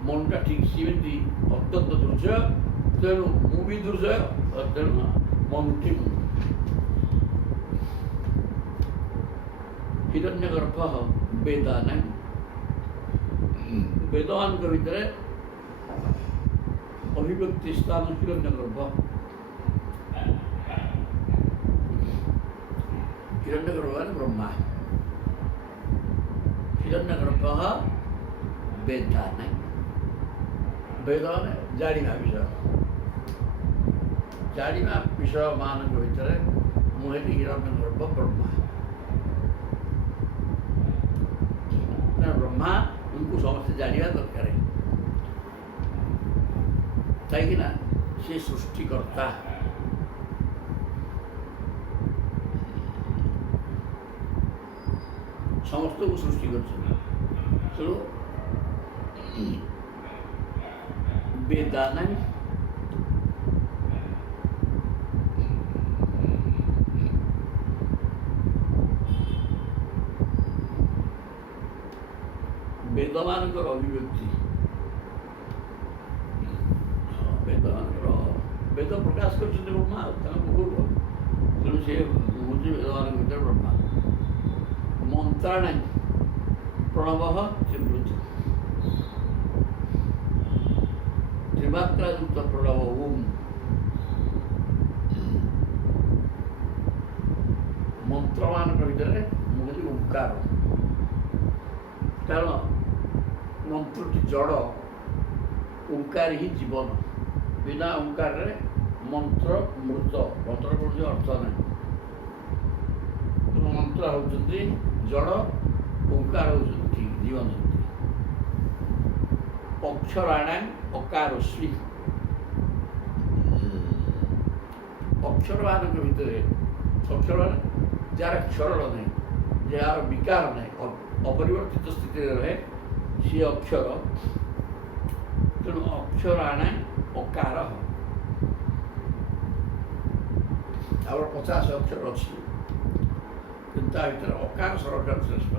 ମନଟା ଠିକ୍ ସେମିତି ଅତ୍ୟନ୍ତ ଦୁର୍ଜୟ। ତେଣୁ ମୁଁ ବି ଦୁର୍ଜୟ, ତେଣୁ ମନଟି ହିରଣ୍ୟଗର୍ଭ ବେଦାନାଂ। ବେଦମାନଙ୍କ ଭିତରେ ଅଭିବ୍ୟକ୍ତି ସ୍ଥାନ ହିରଣ୍ୟଗର୍ଭ। हिरण्यगर्भ माने ब्रह्मा। हिरण्यगर्भ वेदा नहीं, वेद माने जाणिबा विषय। जाणिबा विषय मान भीतर मुझे हिरण्यगर्भ ब्रह्मा। ब्रह्मा उनको समस्त जानिबा दरकार, कहीं से सृष्टिकर्ता। समस्त को सृष्टि कर वेदाना वेद मान अभिव्यक्ति। वेद प्रकाश कर ब्रह्मा पूर्व, तेणु से हूँ वेद मान ब्रह्मा। मंत्राण प्रणव त्रिवृत त्रिमात्रायुक्त प्रणव ओम। मंत्र मान भीतर मुझे ओंकार, कारण मंत्रटी जड़, ओंकार ही जीवन। बिना ओंकार मंत्र मृत, मंत्र कौन अर्थ ना। मंत्र होती जड़, ओंकार होती जीवन। ଅକ୍ଷରାଣାଂ ଅକାରସ୍ମି। ଅକ୍ଷରମାନଙ୍କ ଭିତରେ ଅକ୍ଷର ଯାହାର କ୍ଷରଣ ନାହିଁ, ଯାହାର ବିକାର ନାହିଁ, ଅପରିବର୍ତ୍ତିତ ସ୍ଥିତିରେ ରହେ ସିଏ ଅକ୍ଷର। ତେଣୁ ଅକ୍ଷରାଣାଂ ଅକାର। ଆମର 50 ଅକ୍ଷର ଅଛି, କିନ୍ତୁ ତା ଭିତରେ ଅକାର ସରକାର ଶ୍ରେଷ୍ଠ।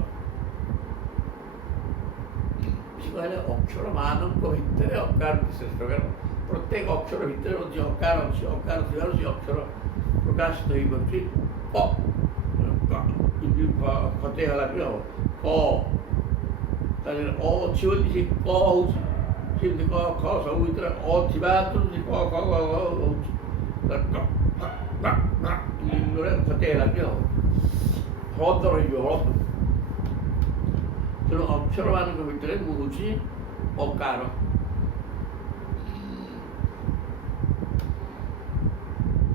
ସେ କହିଲେ ଅକ୍ଷରମାନଙ୍କ ଭିତରେ ଅକାରଟି ଶ୍ରେଷ୍ଠ, କାରଣ ପ୍ରତ୍ୟେକ ଅକ୍ଷର ଭିତରେ ଯେ ଅକାର ଅଛି, ଅକାର ଥିବାରୁ ସେ ଅକ୍ଷର ପ୍ରକାଶିତ ହୋଇପାରୁଛି। ଖତେ ହେଲା ବି ହବ କ, ତାହେଲେ ଅ ଅଛି ବୋଲି ସେ କ ହଉଛି। ସେମିତି କ ଖ ସବୁ ଭିତରେ ଅ ଥିବା ହେତୁ ସେ କ ଖ ହଉଛି। ଖତେ ହେଲା ବି ହବ, ହଳଦ ରହିଯିବ ହଳଦ। ତେଣୁ ଅକ୍ଷରମାନଙ୍କ ଭିତରେ ମୁଁ ହେଉଛି ଅକାର।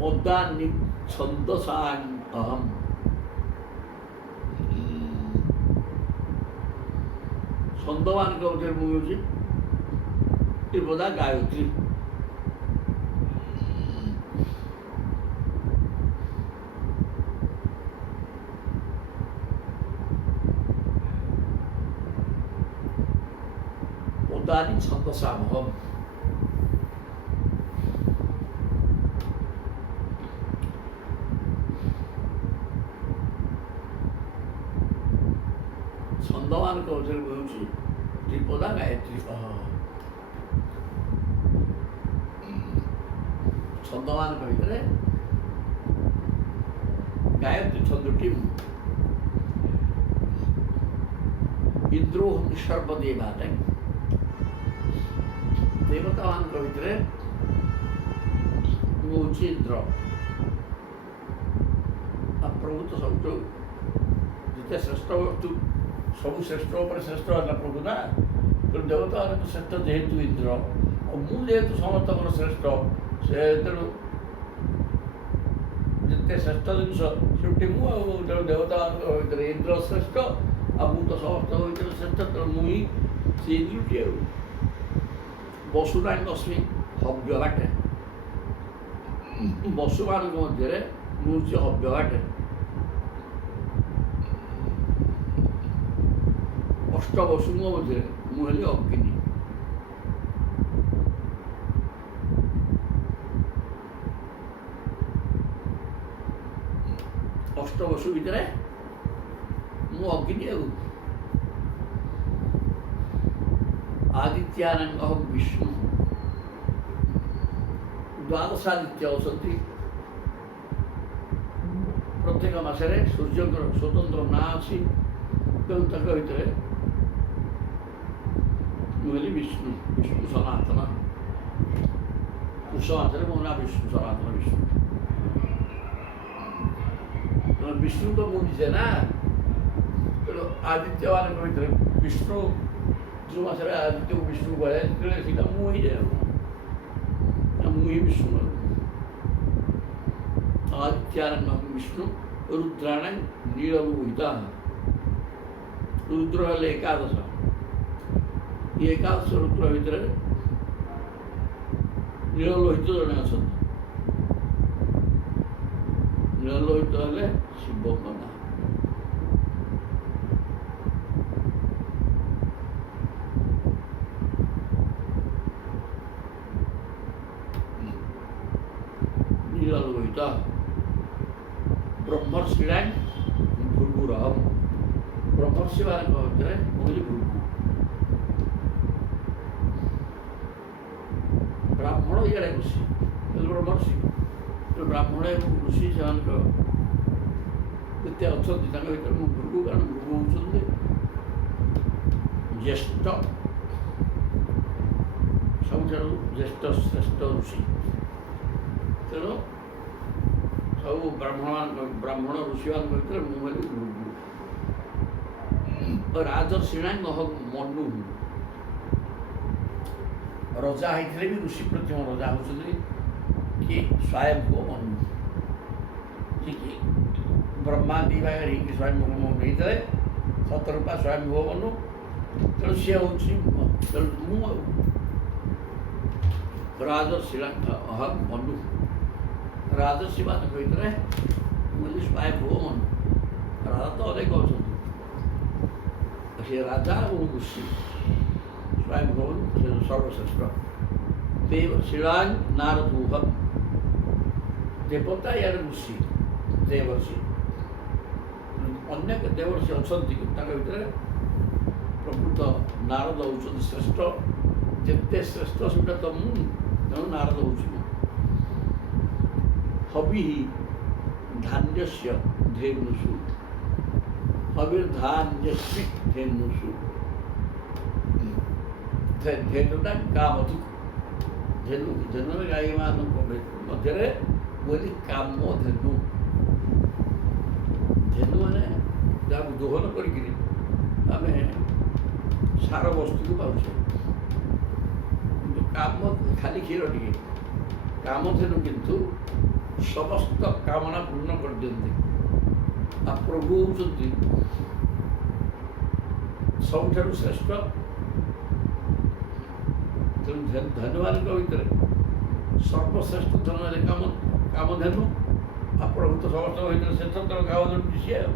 ଅଦାନି ଛନ୍ଦସାଂ ଅହମ୍। ଛନ୍ଦମାନଙ୍କ ଭିତରେ ମୁଁ ହେଉଛି ତ୍ରିପଦା ଗାୟତ୍ରୀ। ଅଦାନି ଛନ୍ଦସାଂ ଅହମ୍। ଛନ୍ଦମାନଙ୍କ ମଧ୍ୟରେ ହେଉଛି ତ୍ରିପଦା ଗାୟତ୍ରୀ। ଛନ୍ଦମାନଙ୍କ ଭିତରେ ଗାୟତ୍ରୀ ଛନ୍ଦଟି ଇନ୍ଦ୍ରୋ ସର୍ବଦେବାନାଂ। ଦେବତାମାନଙ୍କ ଭିତରେ ମୁଁ ହେଉଛି ଇନ୍ଦ୍ର। ପ୍ରଭୁ ତ ସବୁଠୁ ଯେତେ ଶ୍ରେଷ୍ଠ ବସ୍ତୁ ସବୁ ଶ୍ରେଷ୍ଠ ଉପରେ ଶ୍ରେଷ୍ଠ ହେଲା ପ୍ରଭୁ ନା। ତେଣୁ ଦେବତାମାନଙ୍କ ଶ୍ରେଷ୍ଠ ଯେହେତୁ ଇନ୍ଦ୍ର, ଆଉ ମୁଁ ଯେହେତୁ ସମସ୍ତଙ୍କର ଶ୍ରେଷ୍ଠ, ସେ ତେଣୁ ଯେତେ ଶ୍ରେଷ୍ଠ ଜିନିଷ ସେଠି ମୁଁ। ଆଉ ତେଣୁ ଦେବତାମାନଙ୍କ ଭିତରେ ଇନ୍ଦ୍ର ଶ୍ରେଷ୍ଠ, ଆଉ ମୁଁ ତ ସମସ୍ତଙ୍କ ଭିତରେ ଶ୍ରେଷ୍ଠ। ତେଣୁ ମୁଁ ହିଁ ସେ ଇନ୍ଦ୍ରଟି। ଆଉ ବସୁନାଙ୍କ ଅସ୍ମି ହବ୍ୟ ବାଟେ। ବସୁମାନଙ୍କ ମଧ୍ୟରେ ମୁଁ ହେଉଛି ହବ୍ୟ ବାଟେ। ଅଷ୍ଟବସୁଙ୍କ ମଧ୍ୟରେ ମୁଁ ହେଲି ଅଗ୍ନି। ଅଷ୍ଟବସୁ ଭିତରେ ମୁଁ ଅଗ୍ନି। ଆଉ ଆଦିତ୍ୟାନାଂ ଅହମ୍ ବିଷ୍ଣୁ। ଦ୍ୱାଦଶାଦିତ୍ୟ ଅଛନ୍ତି। ପ୍ରତ୍ୟେକ ମାସରେ ସୂର୍ଯ୍ୟଙ୍କର ସ୍ୱତନ୍ତ୍ର ନାଁ ଅଛି। ତେଣୁ ତାଙ୍କ ଭିତରେ ମୁଁ ହେଲି ବିଷ୍ଣୁ। ବିଷ୍ଣୁ ସନାତନ। ପୁଷ ମାସରେ ମୋ ନାଁ ବିଷ୍ଣୁ ସନାତନ ବିଷ୍ଣୁ। ବିଷ୍ଣୁ ତ ମୁଁ ନିଜେ ନା। ତେଣୁ ଆଦିତ୍ୟମାନଙ୍କ ଭିତରେ ବିଷ୍ଣୁ ଯେଉଁ ମାସରେ ଆଦିତ୍ୟକୁ ବିଷ୍ଣୁ କୁହାଯାଏ, ସେତେବେଳେ ସେଇଟା ମୁଁ ହେଇଯାଏ। ମୁଁ ହିଁ ବିଷ୍ଣୁ। ଆଦିତ୍ୟାନାଂ ବିଷ୍ଣୁ ରୁଦ୍ରାଣାଂ ନୀଳଲୋହିତା। ରୁଦ୍ର ହେଲେ ଏକାଦଶ। ଏ ଏକାଦଶ ରୁଦ୍ର ଭିତରେ ନୀଳଲୋହିତ ଜଣେ ଅଛନ୍ତି। ନୀଳଲୋହିତ ହେଲେ ଶିବଙ୍କ ନାଁ। ନୀଳଲୋହିତ। ବ୍ରହ୍ମର୍ଷିଣାଂ ଭୃଗୁରହମ୍। ବ୍ରହ୍ମର୍ଷିମାନଙ୍କ ଭିତରେ ମୁଁ ହେଲି ଭୃଗୁ। ବ୍ରାହ୍ମଣ ଇଆଡ଼େ ଋଷି, ବ୍ରହ୍ମର୍ଷି। ବ୍ରାହ୍ମଣ ଏବଂ ଋଷି ସେମାନଙ୍କ ଯେତେ ଅଛନ୍ତି ତାଙ୍କ ଭିତରେ ମୁଁ ଭୃଗୁ। କାରଣ ଭୃଗୁ ହେଉଛନ୍ତି ଜ୍ୟେଷ୍ଠ, ସବୁଠାରୁ ଜ୍ୟେଷ୍ଠ ଶ୍ରେଷ୍ଠ ଋଷି। ତେଣୁ ସବୁ ବ୍ରାହ୍ମଣ ଋଷିମାନଙ୍କ ଭିତରେ ମୁଁ ହେଲି ଭୃଗୁ। ରାଜର୍ଷିଣାଂ ଅହଂ ମନୁ। ରଜା ହେଇଥିଲେ ବି ଋଷି ପ୍ରଥମ ରଜା ହେଉଛନ୍ତି କି ସ୍ୱୟଂଭୁବ ମନୁ। ଯିଏକି ବ୍ରହ୍ମା ଦି ଭାଗରେ ହେଇକି ସ୍ୱୟଂଭୁବ ମନୁ ହେଇଥିଲେ, ସତରୂପା ସ୍ୱୟଂଭୁବ ମନୁ। ତେଣୁ ସିଏ ହେଉଛି ତେଣୁ ମୁଁ ରାଜର୍ଷି ଅହଂ ମନୁ ରାଜର୍ଷିମାନଙ୍କ ଭିତରେ ମୁଁ ହେଲି ସ୍ୱୟଂଭୁବ ମନୁ। ରାଜା ତ ଅନେକ ଅଛନ୍ତି, ସେ ରାଜା ଏବଂ ଋଷି ସ୍ୱୟଂଭୁବ ସେ ସର୍ବଶ୍ରେଷ୍ଠ। ଦେବଶିଳାଂ ନାରଦୁହଂ ଦେବତା ୟାର ଋଷି ଦେବର୍ଷି। ଅନେକ ଦେବର୍ଷି ଅଛନ୍ତି କିନ୍ତୁ ତାଙ୍କ ଭିତରେ ପ୍ରକୃତ ନାରଦ ହେଉଛନ୍ତି ଶ୍ରେଷ୍ଠ। ଯେତେ ଶ୍ରେଷ୍ଠ ସେଟା ତ ମୁଁ, ତେଣୁ ନାରଦ ହେଉଛି ମୁଁ। ହବି ଧାନ୍ୟସ୍ୟ ଧେନୁଷୁ ହବିର୍ଧାନ୍ୟସ୍ମି ଧେନୁଷୁ ଧେନୁଟା କାମଧୁ ଧେନୁ ଗାଈମାନଙ୍କ ମଧ୍ୟରେ ମୁଁ ହେଲି କାମ ଧେନୁ। ଧେନୁ ମାନେ ଯାହାକୁ ଦୋହନ କରିକିରି ଆମେ ସାର ବସ୍ତୁକୁ ପାଉଛେ, କିନ୍ତୁ କାମ ଖାଲି କ୍ଷୀର ଟିକେ। କାମଧେନୁ କିନ୍ତୁ ସମସ୍ତ କାମନା ପୂର୍ଣ୍ଣ କରିଦିଅନ୍ତି। ଆଉ ପ୍ରଭୁ ହେଉଛନ୍ତି ସବୁଠାରୁ ଶ୍ରେଷ୍ଠ। ତେଣୁ ଧନ୍ୟମାନଙ୍କ ଭିତରେ ସର୍ବଶ୍ରେଷ୍ଠ ଧନ ହେଲେ କାମଧେନୁ। ଆଉ ପ୍ରଭୁ ତ ସମସ୍ତଙ୍କ ଭିତରେ ଶ୍ରେଷ୍ଠ କାମଧେନୁ ସିଏ ଆଉ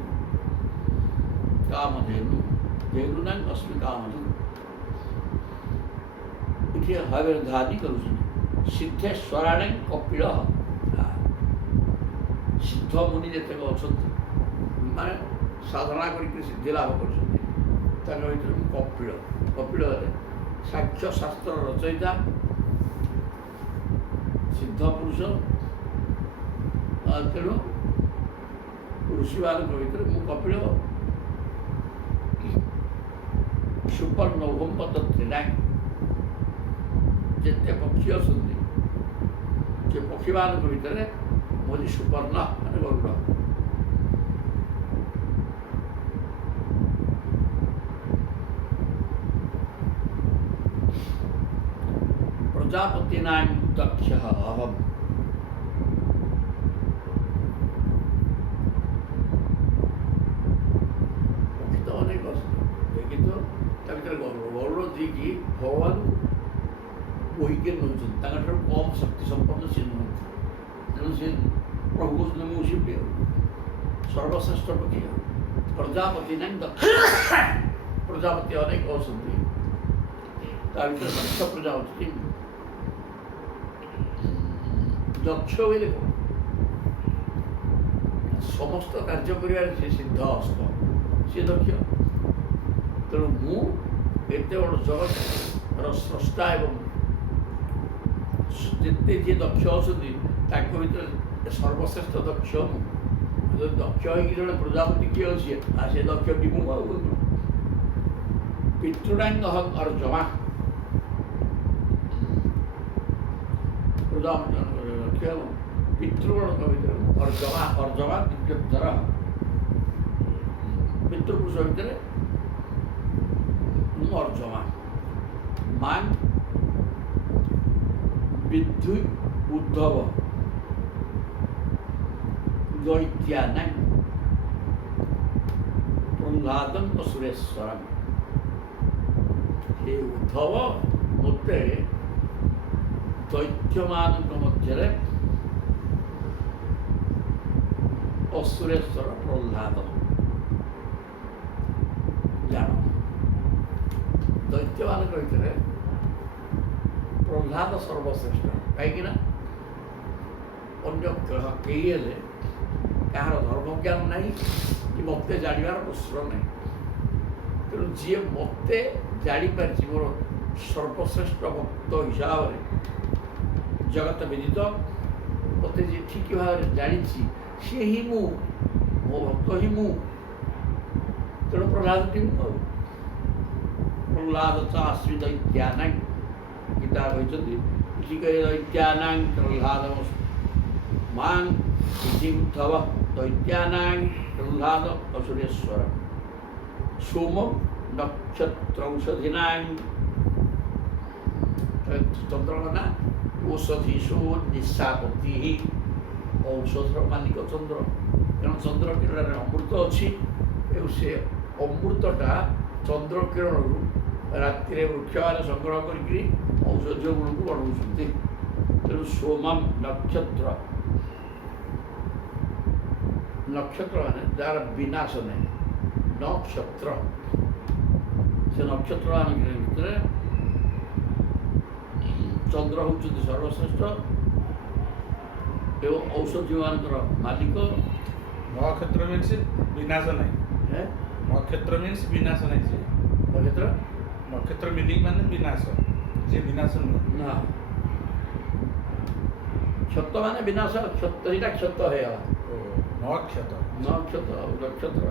କାମଧେନୁ ଧେନୁ ନା ଅସ୍ମି କାମଧେନୁ। ଏଠି ହବିର୍ଧାନି କରୁଛନ୍ତି। ସିଦ୍ଧେଶ୍ୱରାଣେ କପିଳ ସିଦ୍ଧ ମୁନି ଯେତେକ ଅଛନ୍ତି, ମାନେ ସାଧନା କରିକି ସିଦ୍ଧି ଲାଭ କରୁଛନ୍ତି, ତାଙ୍କ ଭିତରେ ମୁଁ କପିଳ। କପିଳ ହେଲେ ସାକ୍ଷ୍ୟ ଶାସ୍ତ୍ର ରଚୟିତା ସିଦ୍ଧ ପୁରୁଷ। ତେଣୁ ଋଷିମାନଙ୍କ ଭିତରେ ମୁଁ କପିଳ। ସୁପର୍ଣ୍ଣୌହଂ ପତତ୍ରିଣାଂ ଯେତେ ପକ୍ଷୀ ଅଛନ୍ତି ସେ ପକ୍ଷୀମାନଙ୍କ ଭିତରେ ମୁଁ ହେଲି ସୁପର୍ଣ୍ଣ ମାନେ ଗରୁଡ଼। ପ୍ରଜାପତିନାଂ ଦକ୍ଷଃ ଅହଂ ପକ୍ଷୀ ତ ଅନେକ ଅଛନ୍ତି, କିନ୍ତୁ ତା ଭିତରେ ଗରୁଡ଼ ଯିଏକି ଭଗବାନ ବୋହିକି ନେଉଛନ୍ତି, ତାଙ୍କଠାରୁ କମ୍ ଶକ୍ତି ସମ୍ପନ୍ନ ସେ ନୁହନ୍ତି। ତେଣୁ ସେ ପ୍ରଭୁ କହୁଛନ୍ତି ମୁଁ ଶିବି ଆଉ ସର୍ବଶ୍ରେଷ୍ଠ ପକ୍ଷୀ ଆଉ ପ୍ରଜାପତି ନାହିଁ ଦକ୍ଷ। ପ୍ରଜାପତି ଅନେକ ଅଛନ୍ତି, ତା ଭିତରେ ଦକ୍ଷ ପ୍ରଜାପତି। ଦକ୍ଷ ବୋଇଲେ କ'ଣ? ସମସ୍ତ କାର୍ଯ୍ୟ କରିବାରେ ସେ ସିଦ୍ଧ ହସ୍ତ, ସିଏ ଦକ୍ଷ। ତେଣୁ ମୁଁ ଏତେ ବଡ଼ ଜଗତର ସ୍ରଷ୍ଟା ଏବଂ ଯେତେ ଯିଏ ଦକ୍ଷ ଅଛନ୍ତି ତାଙ୍କ ଭିତରେ ସର୍ବଶ୍ରେଷ୍ଠ ଦକ୍ଷ ମୁଁ। ଯଦି ଦକ୍ଷ ହେଇକି ଜଣେ ପ୍ରଜାପତି କିଏ ଅଛି, ସେ ଦକ୍ଷଟି ମୁଁ ଆଉ ପିତୃଣାଙ୍ଗ ଅର୍ଜମା। ପ୍ରଜାପତି ଦକ୍ଷ ପିତୃଗଣଙ୍କ ଭିତରେ ଅର୍ଜମା ଦ୍ୱିତୀୟୋତ୍ତର। ପିତୃପୁରୁଷ ଭିତରେ ମୁଁ ଅର୍ଜମା। ମାଂ ବିଦ୍ଧୁ ଉଦ୍ଧବ ଦୈତ୍ୟାନାଂ ପ୍ରହ୍ଲାଦଂ ଅସୁରେଶ୍ୱରଂ। हे ଉଦ୍ଧବ ମୋତେ ଦୈତ୍ୟମାନଙ୍କ ମଧ୍ୟରେ ଅସୁରେଶ୍ୱର ପ୍ରହ୍ଲାଦ ଜାଣ। ଦୈତ୍ୟମାନଙ୍କ ଭିତରେ ପ୍ରହ୍ଲାଦ ସର୍ବଶ୍ରେଷ୍ଠ। କାହିଁକିନା ଅନ୍ୟ କେହି ହେଲେ କାହାର ଧର୍ମଜ୍ଞାନ ନାହିଁ କି ମୋତେ ଜାଣିବାର ପ୍ରଶ୍ନ ନାହିଁ। ତେଣୁ ଯିଏ ମୋତେ ଜାଣିପାରିଛି ମୋର ସର୍ବଶ୍ରେଷ୍ଠ ଭକ୍ତ ହିସାବରେ ଜଗତ ବିଦିତ, ମୋତେ ଯିଏ ଠିକ୍ ଭାବରେ ଜାଣିଛି ସିଏ ହିଁ ମୁଁ, ମୋ ଭକ୍ତ ହିଁ ମୁଁ। ତେଣୁ ପ୍ରହ୍ଲାଦଟି ମୁଁ ଆଉ ପ୍ରହ୍ଲାଦ ଚାଶ୍ରୀ ଦୈତ୍ୟାନାଂ। ଗୀତା କହିଛନ୍ତି ଦୈତ୍ୟାନାଂ ପ୍ରହ୍ଲାଦ ମାଂ ଉଦ୍ଧବ ଦୈତ୍ୟାନାଂ ପ୍ରହ୍ଲାଦ ଅସୁରେଶ୍ୱର ସୋମ ନକ୍ଷତ୍ରୌଷଧିନାଂ। ଚନ୍ଦ୍ରଗନା ଔଷଧି ସୋ ନିଶାପତି। ଔଷଧର ମାଲିକ ଚନ୍ଦ୍ର, କାରଣ ଚନ୍ଦ୍ର କିରଣରେ ଅମୃତ ଅଛି ଏବଂ ସେ ଅମୃତଟା ଚନ୍ଦ୍ର କିରଣରୁ ରାତିରେ ବୃକ୍ଷମାନେ ସଂଗ୍ରହ କରିକି ଔଷଧୀୟ ଗୁଣକୁ ବଢ଼ାଉଛନ୍ତି। ତେଣୁ ସୋମମ୍ ନକ୍ଷତ୍ର ମାନେ ଯାହାର ବିନାଶ ନାହିଁ, ନକ୍ଷତ୍ର ସେ ନକ୍ଷତ୍ରମାନଙ୍କ ଭିତରେ ଚନ୍ଦ୍ର ହେଉଛନ୍ତି ସର୍ବଶ୍ରେଷ୍ଠ ଏବଂ ଔଷଧୀମାନଙ୍କର ମାଲିକ। ନକ୍ଷତ୍ର ମିନ୍ସ ବିନାଶ ନାହିଁ। ନକ୍ଷତ୍ର ମିନ୍ସ ବିନାଶ ନାହିଁ। ସେ ନକ୍ଷତ୍ର ମିନିଂ ମାନେ ବିନାଶ, ଯେ ବିନାଶ ନୁହେଁ। ନା, କ୍ଷତ ମାନେ ବିନାଶ, ଏଇଟା କ୍ଷତ ହେଇଗଲା। ନକ୍ଷତ୍ର ନକ୍ଷତ୍ର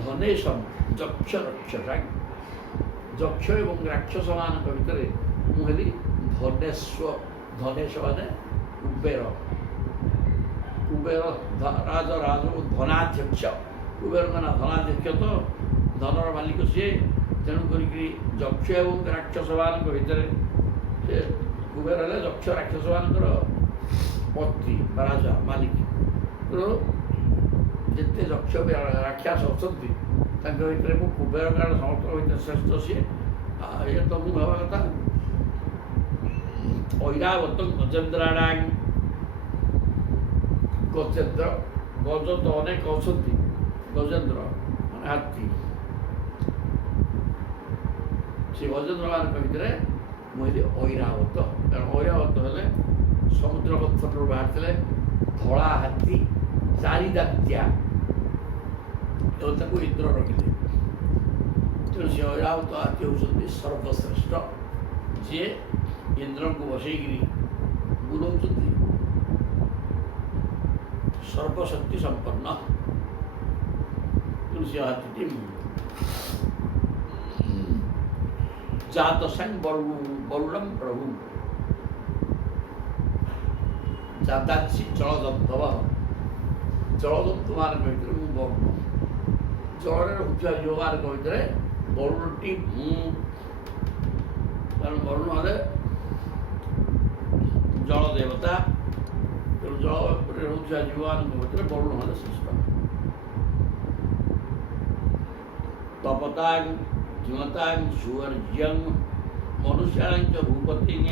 ଧନେଶମ୍ ଯକ୍ଷ ରକ୍ଷତା। ଯକ୍ଷ ଏବଂ ରାକ୍ଷସମାନଙ୍କ ଭିତରେ ମୁଁ ହେଲି ଧନେଶ ମାନେ କୁବେର ରାଜ ଧନାଧ୍ୟକ୍ଷ। କୁବେରଙ୍କ ନା ଧନାଧ୍ୟକ୍ଷ, ତ ଧନର ମାଲିକ ସିଏ। ତେଣୁ କରିକି ଯକ୍ଷ ଏବଂ ରାକ୍ଷସମାନଙ୍କ ଭିତରେ ସେ କୁବେର ହେଲେ ଯକ୍ଷ ରାକ୍ଷସମାନଙ୍କର ପତ୍ନୀ ବା ରାଜା ମାଲିକ। ତେଣୁ ଯେତେ ଯକ୍ଷ ରାକ୍ଷସ ଅଛନ୍ତି ତାଙ୍କ ଭିତରେ ମୁଁ କୁବେର, କାରଣ ସମସ୍ତଙ୍କ ଭିତରେ ଶ୍ରେଷ୍ଠ ସିଏ। ଇଏ ତ ମୁଁ ହେବା କଥା। ଐରାବତ ଗଜେନ୍ଦ୍ରାଣାଂ, ଗଜେନ୍ଦ୍ର ଗଜ ତ ଅନେକ ଅଛନ୍ତି, ଗଜେନ୍ଦ୍ର ମାନେ ହାତୀ। ସେ ଗଜେନ୍ଦ୍ରମାନଙ୍କ ଭିତରେ ମୁଁ ହେଲି ଐରାବତ। କାରଣ ଐରାବତ ହେଲେ ସମୁଦ୍ର ମନ୍ଥନରୁ ବାହାରିଥିଲେ ଧଳା ହାତୀ, ଚାରି ଦାନ୍ତିଆ, ଏବଂ ତାକୁ ଇନ୍ଦ୍ର ରଖିଲେ। ତେଣୁ ସେ ଐରାବତ ହାତୀ ହେଉଛନ୍ତି ସର୍ବଶ୍ରେଷ୍ଠ, ଯିଏ ଇନ୍ଦ୍ରଙ୍କୁ ବସେଇକିରି ବୁଲଉଛନ୍ତି, ସର୍ବଶକ୍ତି ସମ୍ପନ୍ନ। ତେଣୁ ସେ ହାତୀଟି ଜାତସାଂ ବରୁଣମ୍ ପ୍ରଭୁ ଜାତାଛି ଜଳଦନ୍ତବ। ଜଳଦନ୍ତମାନଙ୍କ ଭିତରେ ମୁଁ ବରୁଣ, ଜଳରେ ରହୁଥିବା ଜୀବମାନଙ୍କ ଭିତରେ ବରୁଣଟି ମୁଁ। କାରଣ ବରୁଣ ହେଲେ ଜଳ ଦେବତା। ତେଣୁ ଜଳରେ ରହୁଥିବା ଜୀବମାନଙ୍କ ଭିତରେ ବରୁଣ ହେଲେ ଶ୍ରେଷ୍ଠ। ତପତାଂ ଧିମତାଂ ସୁवर्ज्यं ମନୁଷ୍ୟାଣାଂ ଚ ଭୂପତିଂ।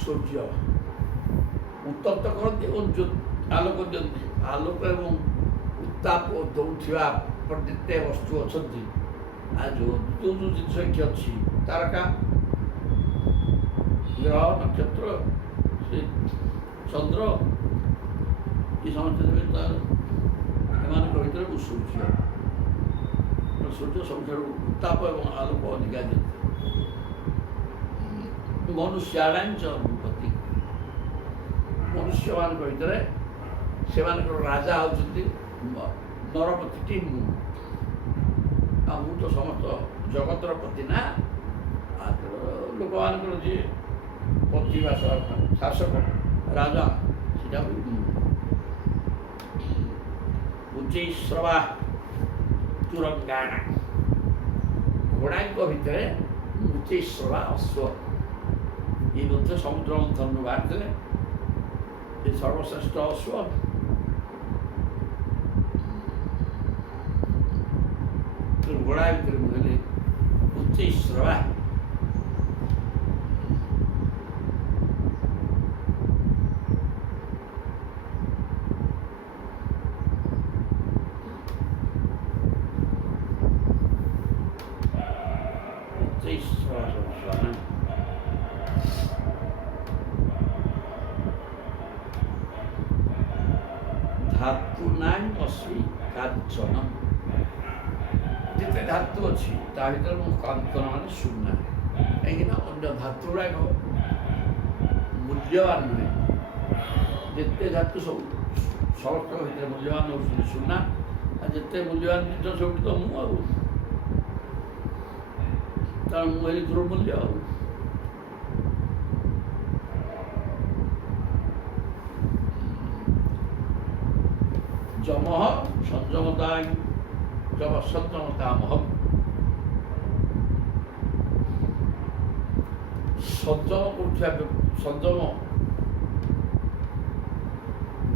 ସୂର୍ଯ୍ୟ ଉତ୍ତପ୍ତ କରନ୍ତି ଏବଂ ଆଲୋକ ଦିଅନ୍ତି। ଆଲୋକ ଏବଂ ଉତ୍ତାପ ଦେଉଥିବା ଯେତେ ବସ୍ତୁ ଅଛନ୍ତି, ଯେଉଁ ଜିନିଷ ଏଠି ଅଛି, ତାରକା, ଗ୍ରହ, ନକ୍ଷତ୍ର, ସେ ଚନ୍ଦ୍ର, ଏ ସମସ୍ତେ ଦେବେ। ଏମାନଙ୍କ ଭିତରେ ମୁଁ ସୂର୍ଯ୍ୟ ସବୁଠାରୁ ଉତ୍ତାପ ଏବଂ ଆଲୋକ ଅଧିକା ଦିଅନ୍ତି। ମନୁଷ୍ୟାଣାଂ ଚ ଭୂପତି, ମନୁଷ୍ୟମାନଙ୍କ ଭିତରେ ସେମାନଙ୍କର ରାଜା ହେଉଛନ୍ତି ନରପତିଟି ମୁଁ। ଆଉ ମୁଁ ତ ସମସ୍ତ ଜଗତର ପତି ନା। ଲୋକମାନଙ୍କର ଯିଏ ପତି ବା ଶାସକ ରାଜା, ସେଟା ମୁଁ। ଉଚ୍ଚୈଶ୍ରବା ତୁରଙ୍ଗାଣା, ଘୋଡ଼ାଙ୍କ ଭିତରେ ଉଚ୍ଚୈଶ୍ରବା ଅଶ୍ୱ। ଏ ମଧ୍ୟ ସମୁଦ୍ର ମନ୍ଥନରୁ ବାହାରିଥିଲେ, ଏ ସର୍ବଶ୍ରେଷ୍ଠ ଅଶ୍ୱ। ଘୋଡ଼ା ଭିତରେ ମୁଁ ହେଲି ଉଚ୍ଚୈଶ୍ରବା। ଧାତୁନାଂ ଅସ୍ମି କାଞ୍ଚନ, ଯେତେ ଧାତୁ ଅଛି ତା ଭିତରେ ମୁଁ କାଞ୍ଚନ ମାନେ ସୁନା। କାହିଁକିନା ଅନ୍ୟ ଧାତୁ ଗୁଡ଼ାକ ମୂଲ୍ୟବାନ ନୁହେଁ। ଯେତେ ଧାତୁ ସବୁ ସମସ୍ତଙ୍କ ଭିତରେ ମୂଲ୍ୟବାନ ହେଉଛନ୍ତି ସୁନା। ଆଉ ଯେତେ ମୂଲ୍ୟବାନ ଜିନିଷ ସବୁଠି ତ ମୁଁ। ଆଉ କାରଣ ମୁଁ ହେଲି ଦୁର୍ମୂଲ୍ୟ। ଆଉ ଯମଃ ସଂଯମତାଂ ସଂଯମତାମହଂ, ସଂଯମ କରୁଥିବା ସଂଯମ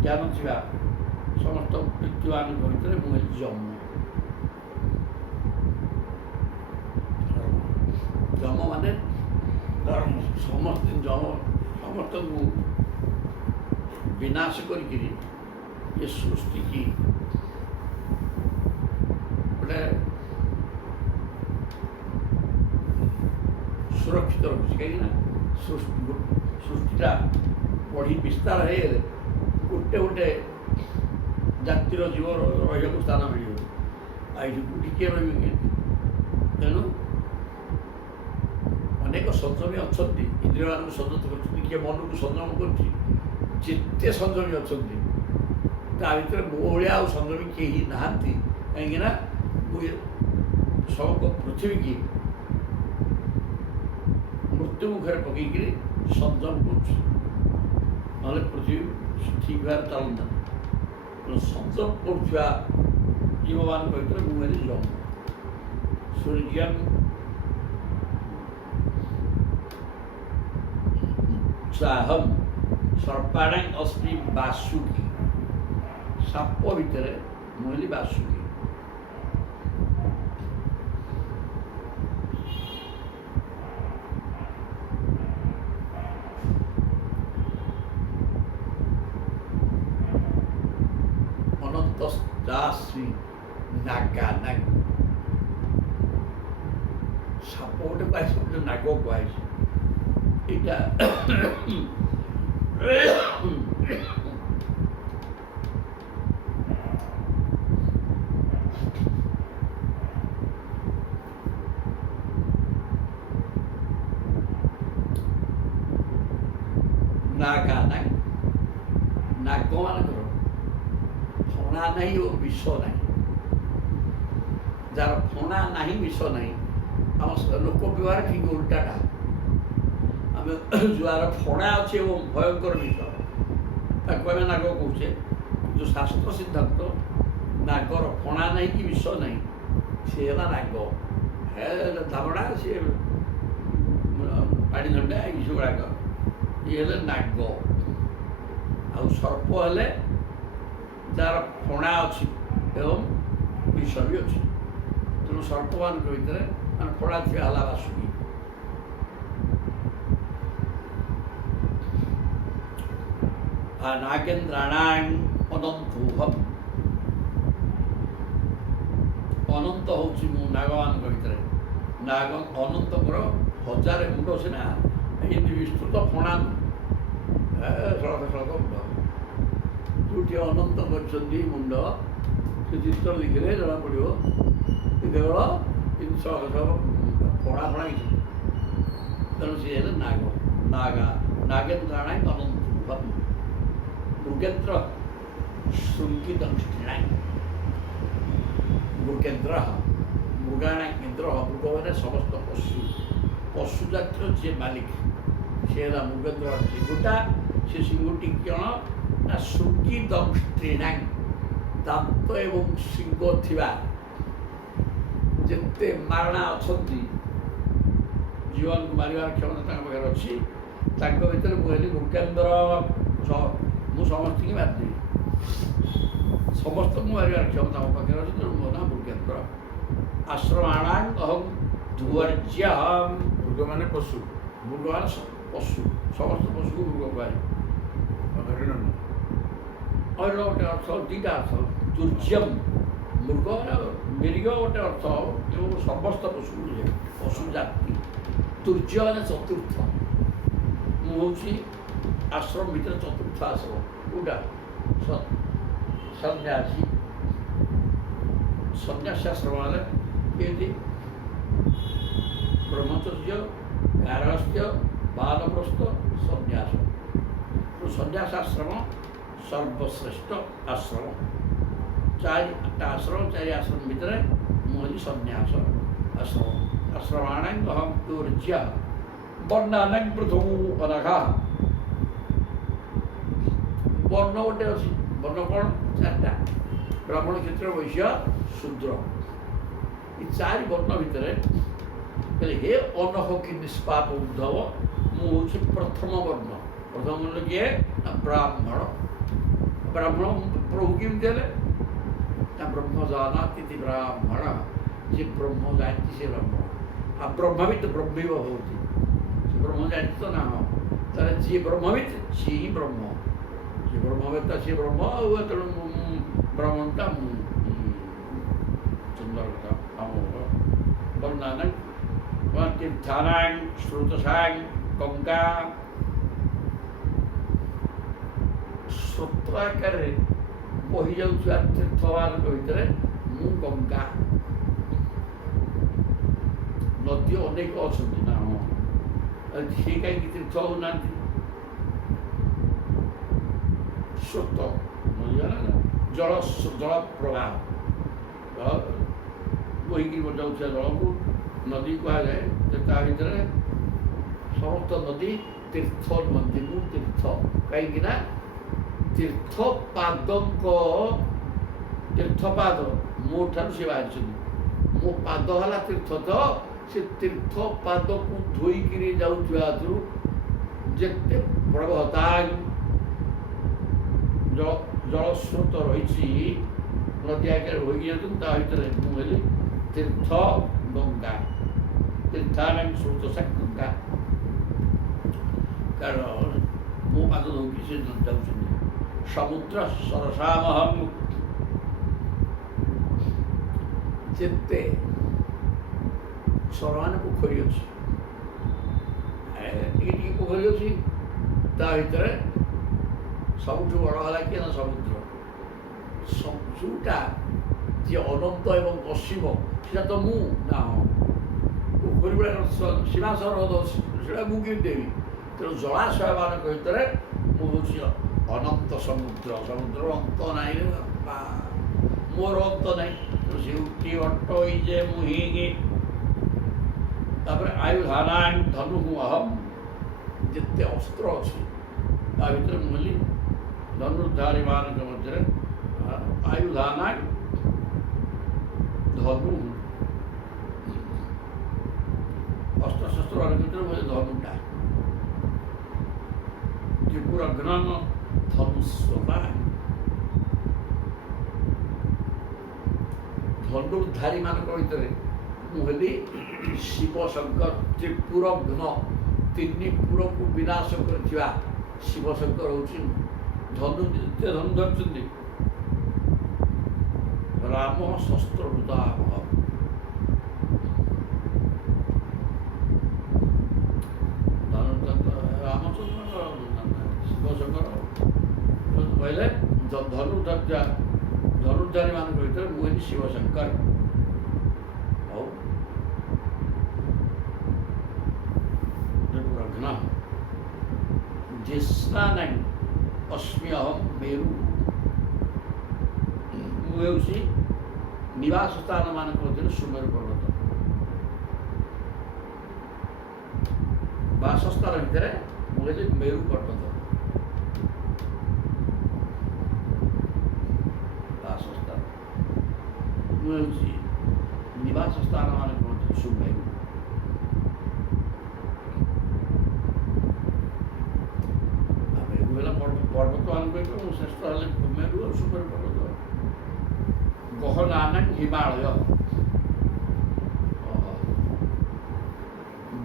ଜ୍ଞାନ ଥିବା ସମସ୍ତ ବ୍ୟକ୍ତିମାନଙ୍କ ଭିତରେ ମୁଁ ହେଲି ଯମ। ଯମ ମାନେ ସମସ୍ତଙ୍କୁ ବିନାଶ କରିକିରି ଏ ସୃଷ୍ଟିକି ଗୋଟେ ସୁରକ୍ଷିତ ରଖୁଛି। କାହିଁକିନା ସୃଷ୍ଟିଟା ବଢ଼ି ବିସ୍ତାର ହେଇଗଲେ ଗୋଟେ ଗୋଟେ ଜାତିର ଜୀବ ରହିବାକୁ ସ୍ଥାନ ମିଳିବ, ଆଉ ଏଇଠି ଟିକିଏ ରହିବେ କେମିତି? ତେଣୁ ଅନେକ ସଂଯମୀ ଅଛନ୍ତି, ଇନ୍ଦ୍ରିୟମାନଙ୍କୁ ସଂଯତ କରୁଛନ୍ତି, କିଏ ମନକୁ ସଂଯମ କରୁଛି। ଯେତେ ସଂଯମୀ ଅଛନ୍ତି ତା ଭିତରେ ମୋ ଭଳିଆ ଆଉ ସଂଯମୀ କେହି ନାହାନ୍ତି। କାହିଁକିନା ମୁଁ ସମଗ୍ର ପୃଥିବୀକି ମୃତ୍ୟୁ ମୁଖରେ ପକେଇକିରି ସଂଯମ କରୁଛି, ନହେଲେ ପୃଥିବୀ ଠିକ୍ ଭାବରେ ଚାଲନ୍ତା। ତେଣୁ ସଂଯମ କରୁଥିବା ଜୀବମାନଙ୍କ ଭିତରେ ମୁଁ ହେଲି ଯମ। ସୂର୍ଯ୍ୟଂ ସାହମ୍ ସର୍ପାଣାଂ ଅସ୍ମି ବାସୁକି। ସାପ ଭିତରେ ମୁଁ ହେଲି ବାସୁକି। ଅନନ୍ତଶ୍ଚାସ୍ମି ନାଗାନାଗ। ସାପ ଗୋଟେ କୁହାଯାଇଛି, ଗୋଟେ ନାଗ କୁହାଯାଇଛି। ଏଇଟା ନାଗାନାଗ। ନାଗମାନଙ୍କର ଫଣା ନାହିଁ ଓ ବିଷ ନାହିଁ। ଯାହାର ଫଣା ନାହିଁ ବିଷ ନାହିଁ, ଆମ ଲୋକ ବ୍ୟବହାର ଠିକ୍ ଉଲ୍ଟାଟା। ଆମେ ଯାହାର ଫଣା ଅଛି ଏବଂ ଭୟଙ୍କର ବିଷ ତାକୁ ଆମେ ନାଗ କହୁଛେ, କିନ୍ତୁ ଶାସ୍ତ୍ର ସିଦ୍ଧାନ୍ତ ନାଗର ଫଣା ନାହିଁ କି ବିଷ ନାହିଁ, ସେ ହେଲା ନାଗ। ହେ ଧାମଡ଼ା, ସିଏ ପାଣି ଧଣ୍ଡା, ଏଇସବୁ ଗୁଡ଼ାକ ଇଏ ହେଲେ ନାଗ। ଆଉ ସର୍ପ ହେଲେ ଯାହାର ଫଣା ଅଛି ଏବଂ ବିଷ ବି ଅଛି। ତେଣୁ ସର୍ପମାନଙ୍କ ଭିତରେ ମାନେ ଫଣା ଥିବା ହେଲା ବାସୁକି। ନାଗେନ୍ଦ୍ରାଣାଂ ଅନନ୍ତୋହମ୍। ଅନନ୍ତ ହେଉଛି ମୁଁ ନାଗମାନଙ୍କ ଭିତରେ। ନାଗ ଅନନ୍ତଙ୍କର 1000 ମୁଣ୍ଡ ସିନା, ଏମିତି ବିସ୍ତୃତ ଫଣା ସଳଖ ସଳଖ ମୁଣ୍ଡ। ଯେଉଁଠି ଅନନ୍ତ କରିଛନ୍ତି ମୁଣ୍ଡ, ସେ ଚିତ୍ର ଦେଖିଲେ ଜଣାପଡ଼ିବ କେବଳ ସଳଖ ସଳଖ ଫଣା ଫଣା କିଛି। ତେଣୁ ସିଏ ହେଲେ ନାଗ। ନାଗେନ୍ଦ୍ରାଣାଂ ଅନନ୍ତୋହମ୍। ମୃଗେନ୍ଦ୍ର ଶୃଙ୍କିଦଂଷ୍ଟ୍ରିଣାଂ। ମୃଗେନ୍ଦ୍ର ମୃଗାଣାଂ ଇନ୍ଦ୍ର। ମୃଗ ମାନେ ସମସ୍ତ ପଶୁ ଜାତିର ଯିଏ ମାଲିକ, ସେ ହେଲା ମୃଗେନ୍ଦ୍ର। ସିଂହଟା, ସେ ସିଂହଟି କ'ଣ ନା ଶୃଙ୍କିଦଂଷ୍ଟ୍ରିଣାଂ। ଦାନ୍ତ ଏବଂ ସିଂହ ଥିବା ଯେତେ ମାରଣା ଅଛନ୍ତି, ଜୀବନକୁ ମାରିବାର କ୍ଷମତା ତାଙ୍କ ପାଖରେ ଅଛି, ତାଙ୍କ ଭିତରେ ମୁଁ ହେଲି ମୃଗେନ୍ଦ୍ର। ମୁଁ ସମସ୍ତଙ୍କୁ ମାରିଦେବି, ସମସ୍ତଙ୍କୁ ମାରିବାର କ୍ଷମତା ମୋ ପାଖରେ ଅଛି। ତେଣୁ ମୋ ନାଁ ମୃଗେନ୍ଦ୍ର। ଆଶ୍ରମାଣାଂ ଅହଂ ଧ୍ୱର୍ଯ୍ୟହମ୍। ମୃଗ ମାନେ ପଶୁ। ମୃଗ ମାନେ ପଶୁ, ସମସ୍ତ ପଶୁକୁ ମୃଗ କୁହାଯାଏ। ହରିଣ ହରିଣ ଗୋଟେ ଅର୍ଥ, ଦୁଇଟା ଅର୍ଥ। ଦୁର୍ଯ୍ୟମ୍ ମୃଗ ମିରିଗ ଗୋଟେ ଅର୍ଥ, ଏବଂ ସମସ୍ତ ପଶୁକୁ ବୁଝାଏ, ପଶୁ ଜାତି। ଦୁର୍ଯ୍ୟ ମାନେ ଚତୁର୍ଥ। ମୁଁ ହେଉଛି ଆଶ୍ରମ ଭିତରେ ଚତୁର୍ଥ ଆଶ୍ରମ। କୋଉଟା? ସନ୍ନ୍ୟାସୀ। ସନ୍ନ୍ୟାସୀ ଆଶ୍ରମ ହେଲେ କେମିତି? ବ୍ରହ୍ମଚର୍ଯ୍ୟ, ଗାର୍ହସ୍ଥ୍ୟ, ବାନପ୍ରସ୍ଥ, ସନ୍ନ୍ୟାସ। ସନ୍ନ୍ୟାସ ଆଶ୍ରମ ସର୍ବଶ୍ରେଷ୍ଠ ଆଶ୍ରମ। 4ଟା ଆଶ୍ରମ, 4 ଆଶ୍ରମ ଭିତରେ ମୁଁ ହେଲି ସନ୍ନ୍ୟାସ ଆଶ୍ରମ। ଆଶ୍ରମାଣାଂ ଅହଂ ଧ୍ୱର୍ଯ୍ୟଃ। ବର୍ଣ୍ଣାନାଂ ପୃଥୁଃ ଅନଘାଃ। ବର୍ଣ୍ଣ ଗୋଟେ ଅଛି। ବର୍ଣ୍ଣ କ'ଣ? 4ଟା। ବ୍ରାହ୍ମଣ, କ୍ଷତ୍ରିୟ, ବୈଶ୍ୟ, ଶୂଦ୍ର। ଏ 4 ବର୍ଣ୍ଣ ଭିତରେ କହିଲେ ହେ ଅନହ କି ନିଷ୍ପାପ ଉଦ୍ଧବ, ମୁଁ ହେଉଛି ପ୍ରଥମ ବର୍ଣ୍ଣ। ପ୍ରଥମ ବର୍ଣ୍ଣ କିଏ? ନା ବ୍ରାହ୍ମଣ। ବ୍ରାହ୍ମଣ ପ୍ରଭୁ କେମିତି ହେଲେ ନା ବ୍ରହ୍ମ ଜାନାତି ବ୍ରାହ୍ମଣ, ଯିଏ ବ୍ରହ୍ମ ଜାଣିଛି ସେ ବ୍ରାହ୍ମଣ। ଆଉ ବ୍ରହ୍ମବିତ୍ ବ୍ରହ୍ମୈବ ଭବତି, ସେ ବ୍ରହ୍ମ ଜାଣିଛି ତ ନା ହଁ, ତାହେଲେ ଯିଏ ବ୍ରହ୍ମବିତ୍ ସିଏ ହିଁ ବ୍ରହ୍ମ, ଯିଏ ବ୍ରହ୍ମବେତ୍ତା ସିଏ ବ୍ରହ୍ମ। ଆଉ ତେଣୁ ବ୍ରାହ୍ମଣଟା ସୁନ୍ଦର କଥା। ଆମ ବର୍ଣ୍ଣନା ତୀର୍ଥାନାଂ ଶ୍ରୁତସାଂ ଗଙ୍ଗା, ସ୍ରୋତ ଆକାରରେ ବହି ଯାଉଥିବା ତୀର୍ଥମାନଙ୍କ ଭିତରେ ମୁଁ ଗଙ୍ଗା। ନଦୀ ଅନେକ ଅଛନ୍ତି ନା ହଁ, ସିଏ କାହିଁକି ତୀର୍ଥ ହଉନାହାନ୍ତି? ସ୍ରୋତ ଜଳ ପ୍ରବାହ, ବହିକି ଯାଉଥିବା ଜଳକୁ ନଦୀ କୁହାଯାଏ। ତା ଭିତରେ ସମସ୍ତ ନଦୀ ତୀର୍ଥ ନୁହନ୍ତି। ମୁଁ ତୀର୍ଥ କାହିଁକି ନା ତୀର୍ଥପାଦ ମୋ ଠାରୁ ସେ ବାହାରିଛନ୍ତି। ମୋ ପାଦ ହେଲା ତୀର୍ଥ, ତ ସେ ତୀର୍ଥ ପାଦକୁ ଧୋଇକିରି ଯାଉଥିବା ହେତୁ ଯେତେ ପ୍ରବହତା ଜଳସ୍ରୋତ ରହିଛି ନଦୀ ଆଗରେ ହୋଇକି ଯାଉଛନ୍ତି, ତା ଭିତରେ ମୁଁ ହେଲି ତୀର୍ଥ ଗଙ୍ଗା। ତୀର୍ଥାନାଂ ସ୍ରୋତସାଂ ଗଙ୍ଗା, କାରଣ ମୋ ପାଦ ଧୋଇକି ସେ ଯାଉଛନ୍ତି। ସମୁଦ୍ର ସରସାମହଂ, ଯେତେ ସର ମାନେ ପୋଖରୀ ଅଛି, ଟିକେ ଟିକେ ପୋଖରୀ ଅଛି, ତା ଭିତରେ ସବୁଠୁ ବଡ଼ ହେଲା କିଏ ନା ସମୁଦ୍ର। ଯେଉଁଟା ଯିଏ ଅନନ୍ତ ଏବଂ ଅସୀମ ସେଟା ତ ମୁଁ ନା ହଁ, ପୋଖରୀ ଗୁଡ଼ାକ ସୀମା ସରହଦ ଅଛି, ସେଟା ମୁଁ କେମିତି ଦେବି? ତେଣୁ ଜଳାଶୟମାନଙ୍କ ଭିତରେ ମୁଁ ହେଉଛି ଅନନ୍ତ ସମୁଦ୍ର। ସମୁଦ୍ରର ଅନ୍ତ ନାହିଁ, ମୋର ଅନ୍ତ ନାହିଁ। ସେ ଉଠି ଅଟ ଯେ ମୁଁ ହିଁ। ତାପରେ ଆୟୁଧାନାଂ ଧନୁ ଅହମ୍, ଯେତେ ଅସ୍ତ୍ର ଅଛି ତା ଭିତରେ ମୁଁ ହେଲି ଧନୁର୍ଧାରୀମାନଙ୍କ ମଧ୍ୟରେ ଆୟୁଧାନାଂ ଧନୁ, ଅସ୍ତ୍ରଶସ୍ତ୍ର ଭିତରେ ମୁଁ ହେଲି ଧନୁଟା। ତ୍ରିପୁରଘ୍ନ ଧନୁସ୍ୱତା, ଧନୁର୍ଧାରୀମାନଙ୍କ ଭିତରେ ମୁଁ ହେଲି ଶିବ ଶଙ୍କର। ତ୍ରିପୁରଘ୍ନ, ତିନି ପୁରକୁ ବିନାଶ କରିଥିବା ଶିବ ଶଙ୍କର ହେଉଛି ଧନୁ। ଯେତେ ଧନୁ ଧରିଛନ୍ତି ରାମ ଶସ୍ତ୍ରଭୂତାମହ, ରାମଚନ୍ଦ୍ର ଶିବ ଶଙ୍କର କହିଲେ ଧନୁର୍ଧାରୀମାନଙ୍କ ଭିତରେ ମୁଁ ହେଲି ଶିବ ଶଙ୍କର। ହଉ ତ୍ରିପୁରଘ୍ନ ଜ୍ୟେଷ୍ଠାନାଂ ଅସ୍ମି ଅହଂ ମେରୁ, ମୁଁ ହେଉଛି ନିବାସ ସ୍ଥାନମାନଙ୍କ ମଧ୍ୟରେ ସୁମେରୁ ପର୍ବତ। ବାସସ୍ଥାନ ଭିତରେ ମୁଁ ହେଲି ମେରୁ ପର୍ବତ। ବାସସ୍ଥାନ ମୁଁ ହେଉଛି ନିବାସ ସ୍ଥାନମାନଙ୍କ ମଧ୍ୟରେ ସୁମେରୁ। ମେରୁ ହେଲା ପର୍ବତମାନଙ୍କ ଭିତରେ ମୁଁ ଶ୍ରେଷ୍ଠ ହେଲେ ମେରୁ ଆଉ ସୁମେରୁ ପର୍ବତ। ଗହନାନାଂ ହିମାଳୟ,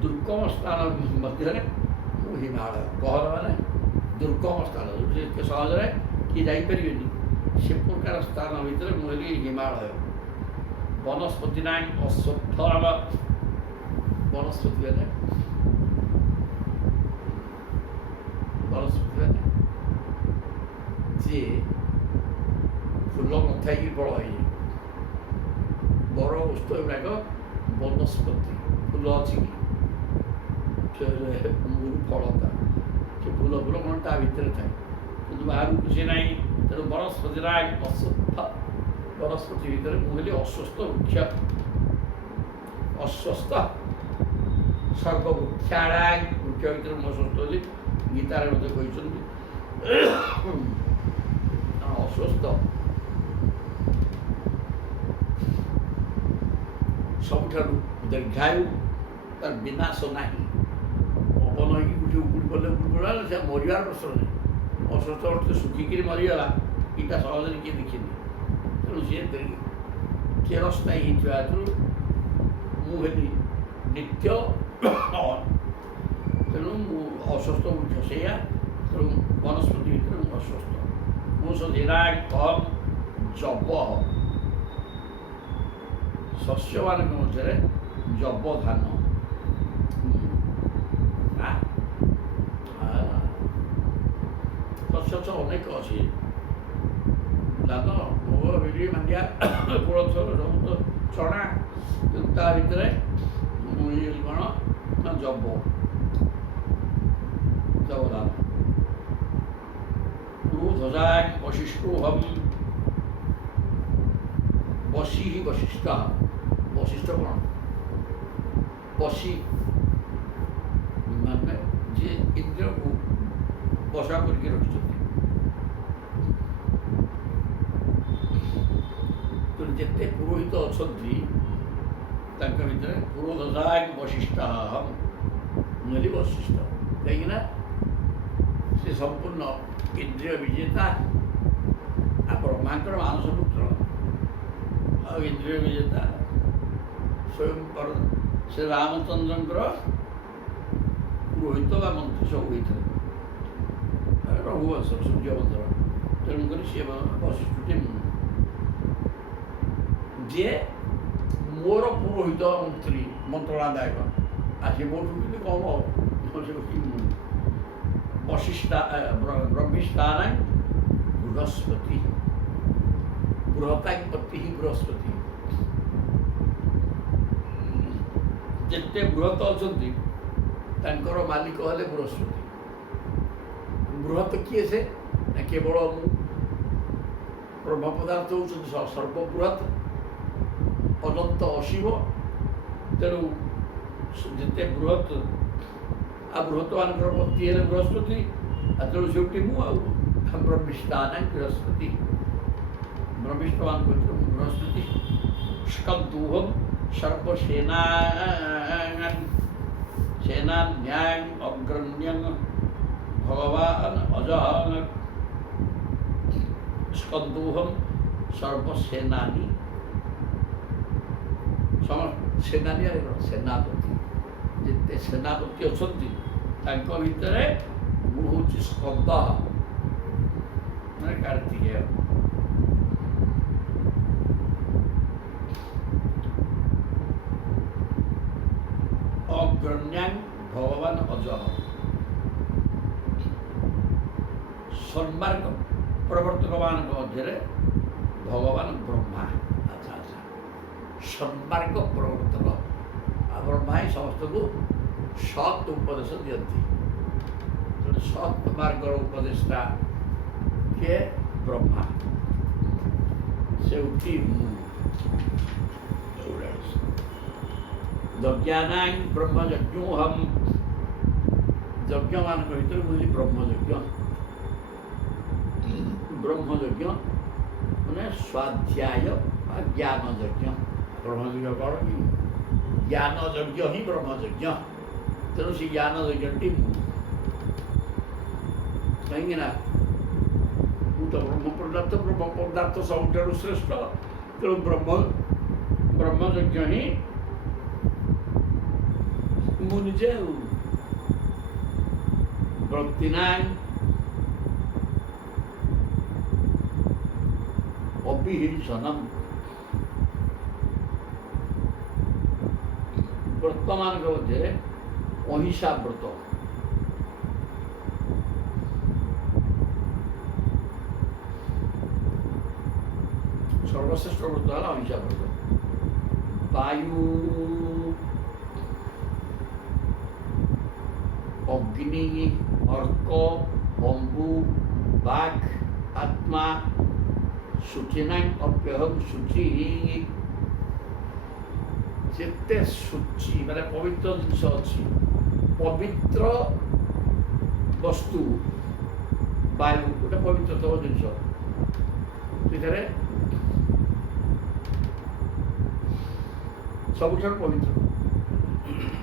ଦୁର୍ଗମ ସ୍ଥାନ ମଧ୍ୟରେ ମୁଁ ହିମାଳୟ। ଗହନ ମାନେ ଦୁର୍ଗମ ସ୍ଥାନ, ଏତେ ସହଜରେ କିଏ ଯାଇପାରିବେନି, ସେ ପ୍ରକାର ସ୍ଥାନ ଭିତରେ ମୁଁ ହେଲି ହିମାଳୟ। ବନସ୍ପତି ନାଇଁ ଅଶ୍ୱତ୍ଥମ, ବନସ୍ପତି ମାନେ ଯିଏ ଫୁଲ ନଥାଇକି ଫଳ ହେଇଯାଏ। ବର ଓସ୍ତ ଏଗୁଡ଼ାକ ବନସ୍ପତି। ଫୁଲ ଅଛି କି ଫଳ, ସେ ଫୁଲ କ'ଣ ତା ଭିତରେ ଥାଏ, କିନ୍ତୁ ବାହାରକୁ କିଛି ନାହିଁ। ତେଣୁ ବନସ୍ପତି ନାଇଁ ଅଶ୍ୱତ୍ଥ, ବନସ୍ପତି ଭିତରେ ମୁଁ ହେଲି ଅଶ୍ୱସ୍ଥ ବୃକ୍ଷ। ଅଶ୍ୱସ୍ଥ ସର୍ବବୃକ୍ଷାଣାଂ, ବୃକ୍ଷ ଭିତରେ ମୁଁ ଅଶ୍ୱସ୍ଥ ହେଲି। ଗୀତାରେ ମଧ୍ୟ କହିଛନ୍ତି ଅଶ୍ୱସ୍ଥ ସବୁଠାରୁ ଦୀର୍ଘାୟୁ, ତାର ବିନାଶ ନାହିଁ। ପବନ ହେଇକି ଉପୁଡ଼ି ପଡ଼ିଲେ ସେ ମରିବାର ପ୍ରଶ୍ନ ନାହିଁ। ଅଶ୍ୱସ୍ଥ ଅର୍ଥ ଶୁଖିକିରି ମରିଗଲା, ଇଟା ସହଜରେ କିଏ ଦେଖିନି। ତେଣୁ ସିଏ ଚିରସ୍ଥାୟୀ ହେଇଥିବା ହେତୁ ମୁଁ ହେଲି ନିତ୍ୟ ତେଣୁ ମୁଁ ଅସ୍ୱସ୍ଥ ସେଇଆ। ତେଣୁ ବନସ୍ପତି ଭିତରେ ମୁଁ ଅସ୍ୱସ୍ଥ। ମୁଁ ସଧିରାଗ କମ୍ ଜବ ଶସ୍ୟମାନଙ୍କ ମଧ୍ୟରେ ଜବ ଧାନ ଶସ୍ୟ ତ ଅନେକ ଅଛି। ଧାନ ମୁଗ ବିରି ମାଣ୍ଡିଆ କୋଳଥ ସବୁ ତ ଚଣା। କିନ୍ତୁ ତା ଭିତରେ ଇଏ କ'ଣ ନା ଜବ ଧାନ। ଧ୍ୱଜାଂ ବଶିଷ୍ଠୋହମ୍ ବସି ହିଁ ବଶିଷ୍ଠ। ବଶିଷ୍ଠ କ'ଣ? ବସି ମାନେ ଯିଏ ଇନ୍ଦ୍ରକୁ ବସା କରିକି ରଖିଛନ୍ତି। ତେଣୁ ଯେତେ ପୁରୋହିତ ଅଛନ୍ତି ତାଙ୍କ ଭିତରେ ପୁରୋଧ୍ୱଜାଂ ବଶିଷ୍ଠୋହମ୍ ମୁଁ ହେଲି ବଶିଷ୍ଠ। କାହିଁକିନା ସେ ସମ୍ପୂର୍ଣ୍ଣ ଇନ୍ଦ୍ରିୟ ବିଜେତା। ବ୍ରହ୍ମାଙ୍କର ମାନସ ପୁତ୍ର ଆଉ ଇନ୍ଦ୍ରିୟ ବିଜେତା ସ୍ୱୟଂ ସେ ରାମଚନ୍ଦ୍ରଙ୍କର ପୁରୋହିତ ବା ମନ୍ତ୍ରୀ ସବୁ ହୋଇଥିଲେ। ରଘୁବଂଶ ସୂର୍ଯ୍ୟବଂଶର। ତେଣୁକରି ସିଏ ବଶିଷ୍ଠଟି ଯିଏ ମୋର ପୁରୋହିତ ମନ୍ତ୍ରୀ ମନ୍ତ୍ରଣାଦାୟକ। ସେ ମୋଠୁ କିନ୍ତୁ କମ୍ ବ୍ରହ୍ମିଷ୍ଠାନାଂ ବୃହସ୍ପତି ବୃହତାପତି ହିଁ ବୃହସ୍ପତି। ଯେତେ ବୃହତ ଅଛନ୍ତି ତାଙ୍କର ମାଲିକ ହେଲେ ବୃହସ୍ପତି। ବୃହତ କିଏ ସେ? କେବଳ ମୁଁ। ବ୍ରହ୍ମ ପଦାର୍ଥ ହେଉଛନ୍ତି ସର୍ବବୃହତ ଅନନ୍ତ ଅଶିବ। ତେଣୁ ଯେତେ ବୃହତ ଆଉ ବୃହତ୍ତମାନଙ୍କର ପତି ହେଲେ ବୃହସ୍ପତି। ତେଣୁ ସେଠି ମୁଁ ଆଉ ବ୍ରହ୍ମିଷ୍ଠାନାଂ ବୃହସ୍ପତି। ବ୍ରହ୍ମିଷ୍ଠମାନଙ୍କ ଭିତରେ ମୁଁ ବୃହସ୍ପତି। ସ୍କନ୍ଦୁହମ୍ ସେନାନ୍ୟାଂ ଅଗ୍ରଣ୍ୟଂ ଭଗବାନ ଅଜଃ। ସ୍କନ୍ଦୁହମ୍ ସର୍ବସେନାନୀ। ସେନାନୀ ସେନାପତି। ଯେତେ ସେନାପତି ଅଛନ୍ତି ତାଙ୍କ ଭିତରେ ମୁଁ ହେଉଛି ସ୍କନ୍ଦ ମାନେ କାର୍ତ୍ତିକେୟ। ଅଗ୍ରଣ୍ୟାଂ ଭଗବାନ ଅଜଃ। ସନ୍ମାର୍ଗ ପ୍ରବର୍ତ୍ତକମାନଙ୍କ ମଧ୍ୟରେ ଭଗବାନ ବ୍ରହ୍ମା। ଆଚ୍ଛା ଆଚ୍ଛା। ସନ୍ମାର୍ଗ ପ୍ରବର୍ତ୍ତକ ଆଉ ବ୍ରହ୍ମା ହିଁ ସମସ୍ତଙ୍କୁ ସତ୍ ଉପଦେଶ ଦିଅନ୍ତି। ତେଣୁ ସତ୍ ମାର୍ଗର ଉପଦେଶଟା କିଏ? ବ୍ରହ୍ମା। ସେଉଠି ମୁଁ। ଯଜ୍ଞାନାଂ ବ୍ରହ୍ମଯଜ୍ଞୋହମ୍। ଯଜ୍ଞମାନଙ୍କ ଭିତରେ ମୁଁ ହେଲି ବ୍ରହ୍ମଯଜ୍ଞ। ବ୍ରହ୍ମଯଜ୍ଞ ମାନେ ସ୍ୱାଧ୍ୟାୟ ବା ଜ୍ଞାନ ଯଜ୍ଞ। ବ୍ରହ୍ମଯଜ୍ଞ କ'ଣ କି? ଜ୍ଞାନ ଯଜ୍ଞ ହିଁ ବ୍ରହ୍ମଯଜ୍ଞ। ତେଣୁ ସେ ଜ୍ଞାନ ଯଜ୍ଞଟି ମୁଁ। କାହିଁକି ନା ମୁଁ ତ ବ୍ରହ୍ମ ପଦାର୍ଥ ସବୁଠାରୁ ଶ୍ରେଷ୍ଠ। ତେଣୁ ବ୍ରହ୍ମଯଜ୍ଞ ହିଁ ମୁଁ ନିଜେ। ଆଉ ବୃତ୍ତିନାଂ ଅବିହିଂସନମ୍। ବ୍ରତମାନଙ୍କ ମଧ୍ୟରେ ଅହିଂସା ବ୍ରତ। ସର୍ବଶ୍ରେଷ୍ଠ ବ୍ରତ ହେଲା ଅହିଂସା ବ୍ରତ। ବାୟୁ ଅଗ୍ନି ଅର୍କ ଅମ୍ବୁ ବାକ୍ ଆତ୍ମା ଶୁଚିନାଂ ଅପ୍ୟହଂ ଶୁଚି। ଯେତେ ଶୁଚି ମାନେ ପବିତ୍ର ଜିନିଷ ଅଛି, ପବିତ୍ର ବସ୍ତୁ ବାୟୁ ଗୋଟେ ପବିତ୍ରତମ ଜିନିଷ। ସେଥିରେ ସବୁଠାରୁ ପବିତ୍ର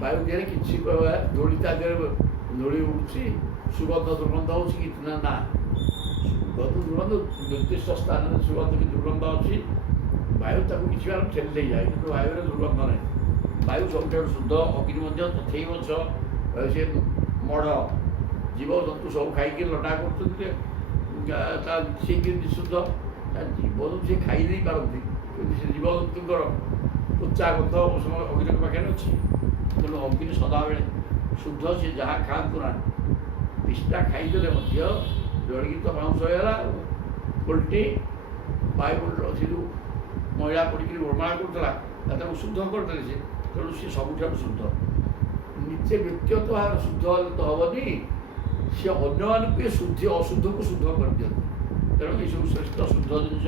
ବାୟୁ ଦେହରେ କିଛି ଧୂଳି ତା ଦେହରେ ଧୂଳି ଉଡ଼ୁଛି, ସୁଗନ୍ଧ ଦୁର୍ଗନ୍ଧ ହେଉଛି କି ନା? ଗନ୍ଧ ଦୁର୍ଗନ୍ଧ ନିର୍ଦ୍ଦିଷ୍ଟ ସ୍ଥାନରେ ସୁଗନ୍ଧ କି ଦୁର୍ଗନ୍ଧ ଅଛି। ବାୟୁ ତାକୁ କିଛି ଭାବରେ ଠେଲି ଦେଇଯାଏ, କିନ୍ତୁ ବାୟୁରେ ଦୁର୍ଗନ୍ଧ ନାହିଁ। ବାୟୁ ସବୁଠାରୁ ଶୁଦ୍ଧ, ଅଗ୍ନି ମଧ୍ୟ ତଥେଇ ମଧ୍ୟ ସେ ମଢ଼ ଜୀବଜନ୍ତୁ ସବୁ ଖାଇକି ଲଟା କରୁଛନ୍ତି, ତା ସେ କେମିତି ଶୁଦ୍ଧ? ତା ଜୀବଜନ୍ତୁ ସେ ଖାଇ ଦେଇ ପାରନ୍ତି, କିନ୍ତୁ ସେ ଜୀବଜନ୍ତୁଙ୍କର ଉଚ୍ଚା ଗନ୍ଧ ଅଗ୍ନିଙ୍କ ପାଖରେ ଅଛି। ତେଣୁ ଅଗ୍ନି ସଦାବେଳେ ଶୁଦ୍ଧ, ସେ ଯାହା ଖାଆନ୍ତୁ ନା, ପିଷ୍ଟା ଖାଇଦେଲେ ମଧ୍ୟ ଜଳିତ ବାଉଁଶ ହେଇଗଲା, ପୋଲ୍ଟି ବାୟୁମଣ୍ଡଳ ସେ ଯେଉଁ ମଇଳା ପଡ଼ିକିରି ଗୋଳମାଳ କରୁଥିଲା ତାକୁ ଶୁଦ୍ଧ କରିଦେଲେ ସେ। ତେଣୁ ସେ ସବୁଠାରୁ ଶୁଦ୍ଧ। ନିଜେ ବ୍ୟକ୍ତିଗତ ଭାବରେ ଶୁଦ୍ଧ ହେଲେ ତ ହେବନି, ସେ ଅନ୍ୟମାନଙ୍କୁ ଏ ଅଶୁଦ୍ଧକୁ ଶୁଦ୍ଧ କରିଦିଅନ୍ତି। ତେଣୁ ଏସବୁ ଶ୍ରେଷ୍ଠ ଶୁଦ୍ଧ ଜିନିଷ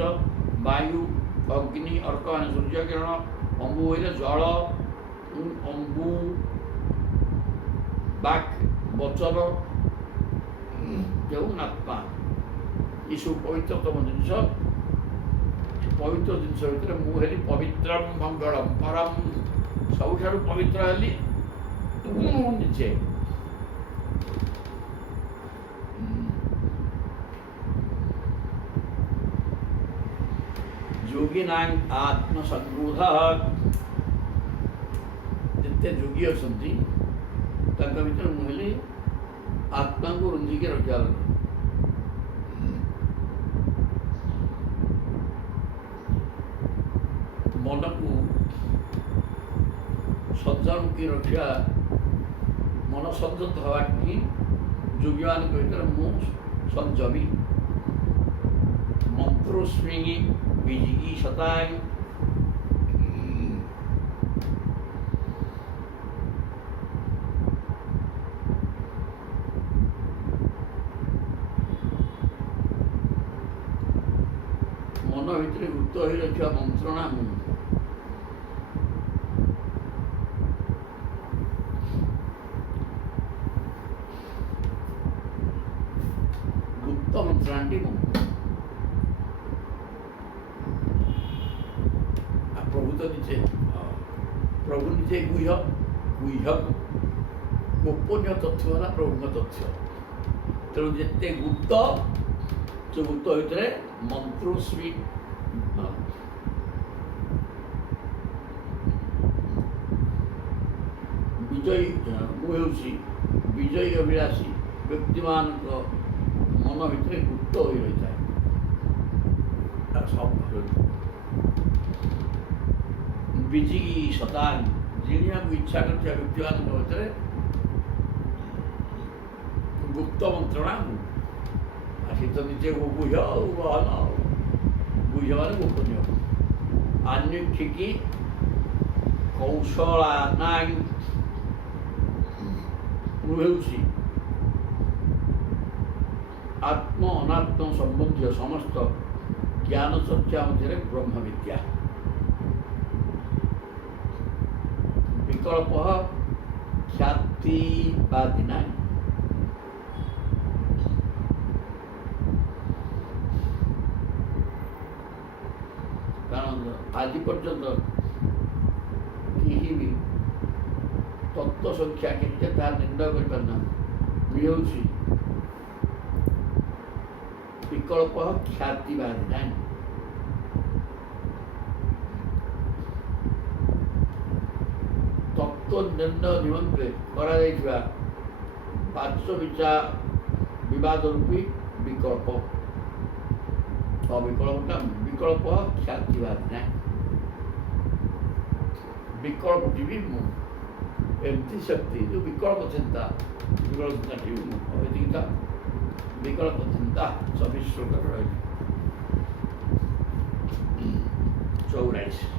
ବାୟୁ, ଅଗ୍ନି, ଅର୍କ ମାନେ ସୂର୍ଯ୍ୟ କିରଣ, ଅମ୍ବୁ ହେଲେ ଜଳ, ଅମ୍ବୁ ବାକ୍ ବଚନ ଏବଂ ଆତ୍ମା, ଏସବୁ ପବିତ୍ରତମ ଜିନିଷ। ପବିତ୍ର ଜିନିଷ ଭିତରେ ମୁଁ ହେଲି ପବିତ୍ରମ୍ ମଙ୍ଗଳମ୍ ପରମ୍, ସବୁଠାରୁ ପବିତ୍ର ହେଲି ମୁଁ ନିଜେ। ଯୋଗୀନାଂ ଆତ୍ମସଂବୋଧ, ଯେତେ ଯୋଗୀ ଅଛନ୍ତି ତାଙ୍କ ଭିତରେ ମୁଁ ହେଲି ଆତ୍ମାଙ୍କୁ ରୁନ୍ଧିକି ରଖିବା ଲୋକ। ମନକୁ ସଂଯମକି ରଖିବା, ମନ ସଂଯତ ହେବା ହିଁ ଯୋଗୀମାନଙ୍କ ଭିତରେ ମୁଁ ସଂଯମୀ। ମନ୍ତ୍ରୋସ୍ମି ବିଜିଗୀ ଶତାଂ, ମନ ଭିତରେ ଗୁପ୍ତ ହୋଇ ରଖିବା ମନ୍ତ୍ରଣା ମୁଁ। ଗୁପ୍ତ ମନ୍ତ୍ରଣାଟି ମୁଁ। ପ୍ରଭୁ ତ ନିଜେ, ପ୍ରଭୁ ନିଜେ ଗୁହ୍ୟ, ଗୋପନୀୟ ତଥ୍ୟ ହେଲା ପ୍ରଭୁଙ୍କ ତଥ୍ୟ। ତେଣୁ ଯେତେ ଗୁପ୍ତ, ସେ ଗୁପ୍ତ ଭିତରେ ମନ୍ତ୍ରୋସ୍ମି ବିଜୟୀ, ମୁଁ ହେଉଛି ବିଜୟୀ ଅଭିଳାଷୀ ବ୍ୟକ୍ତିମାନଙ୍କ ମନ ଭିତରେ ଗୁପ୍ତ ହୋଇ ରହିଥାଏ। ବିଜିଗୀ ଶତାଂ, ଜିଣିବାକୁ ଇଚ୍ଛା କରୁଥିବା ବ୍ୟକ୍ତିମାନଙ୍କ ଭିତରେ ଗୁପ୍ତ ମନ୍ତ୍ରଣା ମୁଁ। ସେ ତ ନିଜେ ଗୁହ୍ୟ ଆଉ ଗହନ, ଗୁହ୍ୟ ମାନେ ଗୋପନୀୟ। ଆନ୍ୱୀକ୍ଷିକି କୌଶଳାନାଂ, ମୁଁ ହେଉଛି ଆତ୍ମ ଅନାତ୍ମ ସମ୍ବନ୍ଧୀୟ ସମସ୍ତ ଜ୍ଞାନ ଚର୍ଚ୍ଚା ମଧ୍ୟରେ ବ୍ରହ୍ମବିଦ୍ୟା। ବିକଳ୍ପ ଖ୍ୟାତିବାଦିନାଂ, କାରଣ ଆଜି ପର୍ଯ୍ୟନ୍ତ କେହି ବି ତତ୍ତ୍ୱ ସଂଖ୍ୟା କେତେ ତାହା ନିର୍ଣ୍ଣୟ କରିପାରିନାହାନ୍ତି। ମୁଁ ହେଉଛି ବିକଳ୍ପ ଖ୍ୟାତିବାଦିନାଂ। ତତ୍ତ୍ୱ ନିର୍ଣ୍ଣୟ ନିମନ୍ତେ କରାଯାଇଥିବା ବାଚ ବିବାଦ ରୂପୀ ବିକଳ୍ପ, ଅବିକଳ୍ପଟା ବିକଳ୍ପ ଖ୍ୟାତିବାଦିନାଂ। ବିକଳ୍ପଟି ବି ମୁଁ। ଏମିତି ଶକ୍ତି ଯେଉଁ ବିକଳ୍ପ ଚିନ୍ତା, ବିକଳ୍ପ ଚିନ୍ତାଟି ବି ମୁଁ। ଏତିକିଟା ବିକଳ୍ପ ଚିନ୍ତା 24 ଶ୍ଲୋକରେ ରହିଛି। 24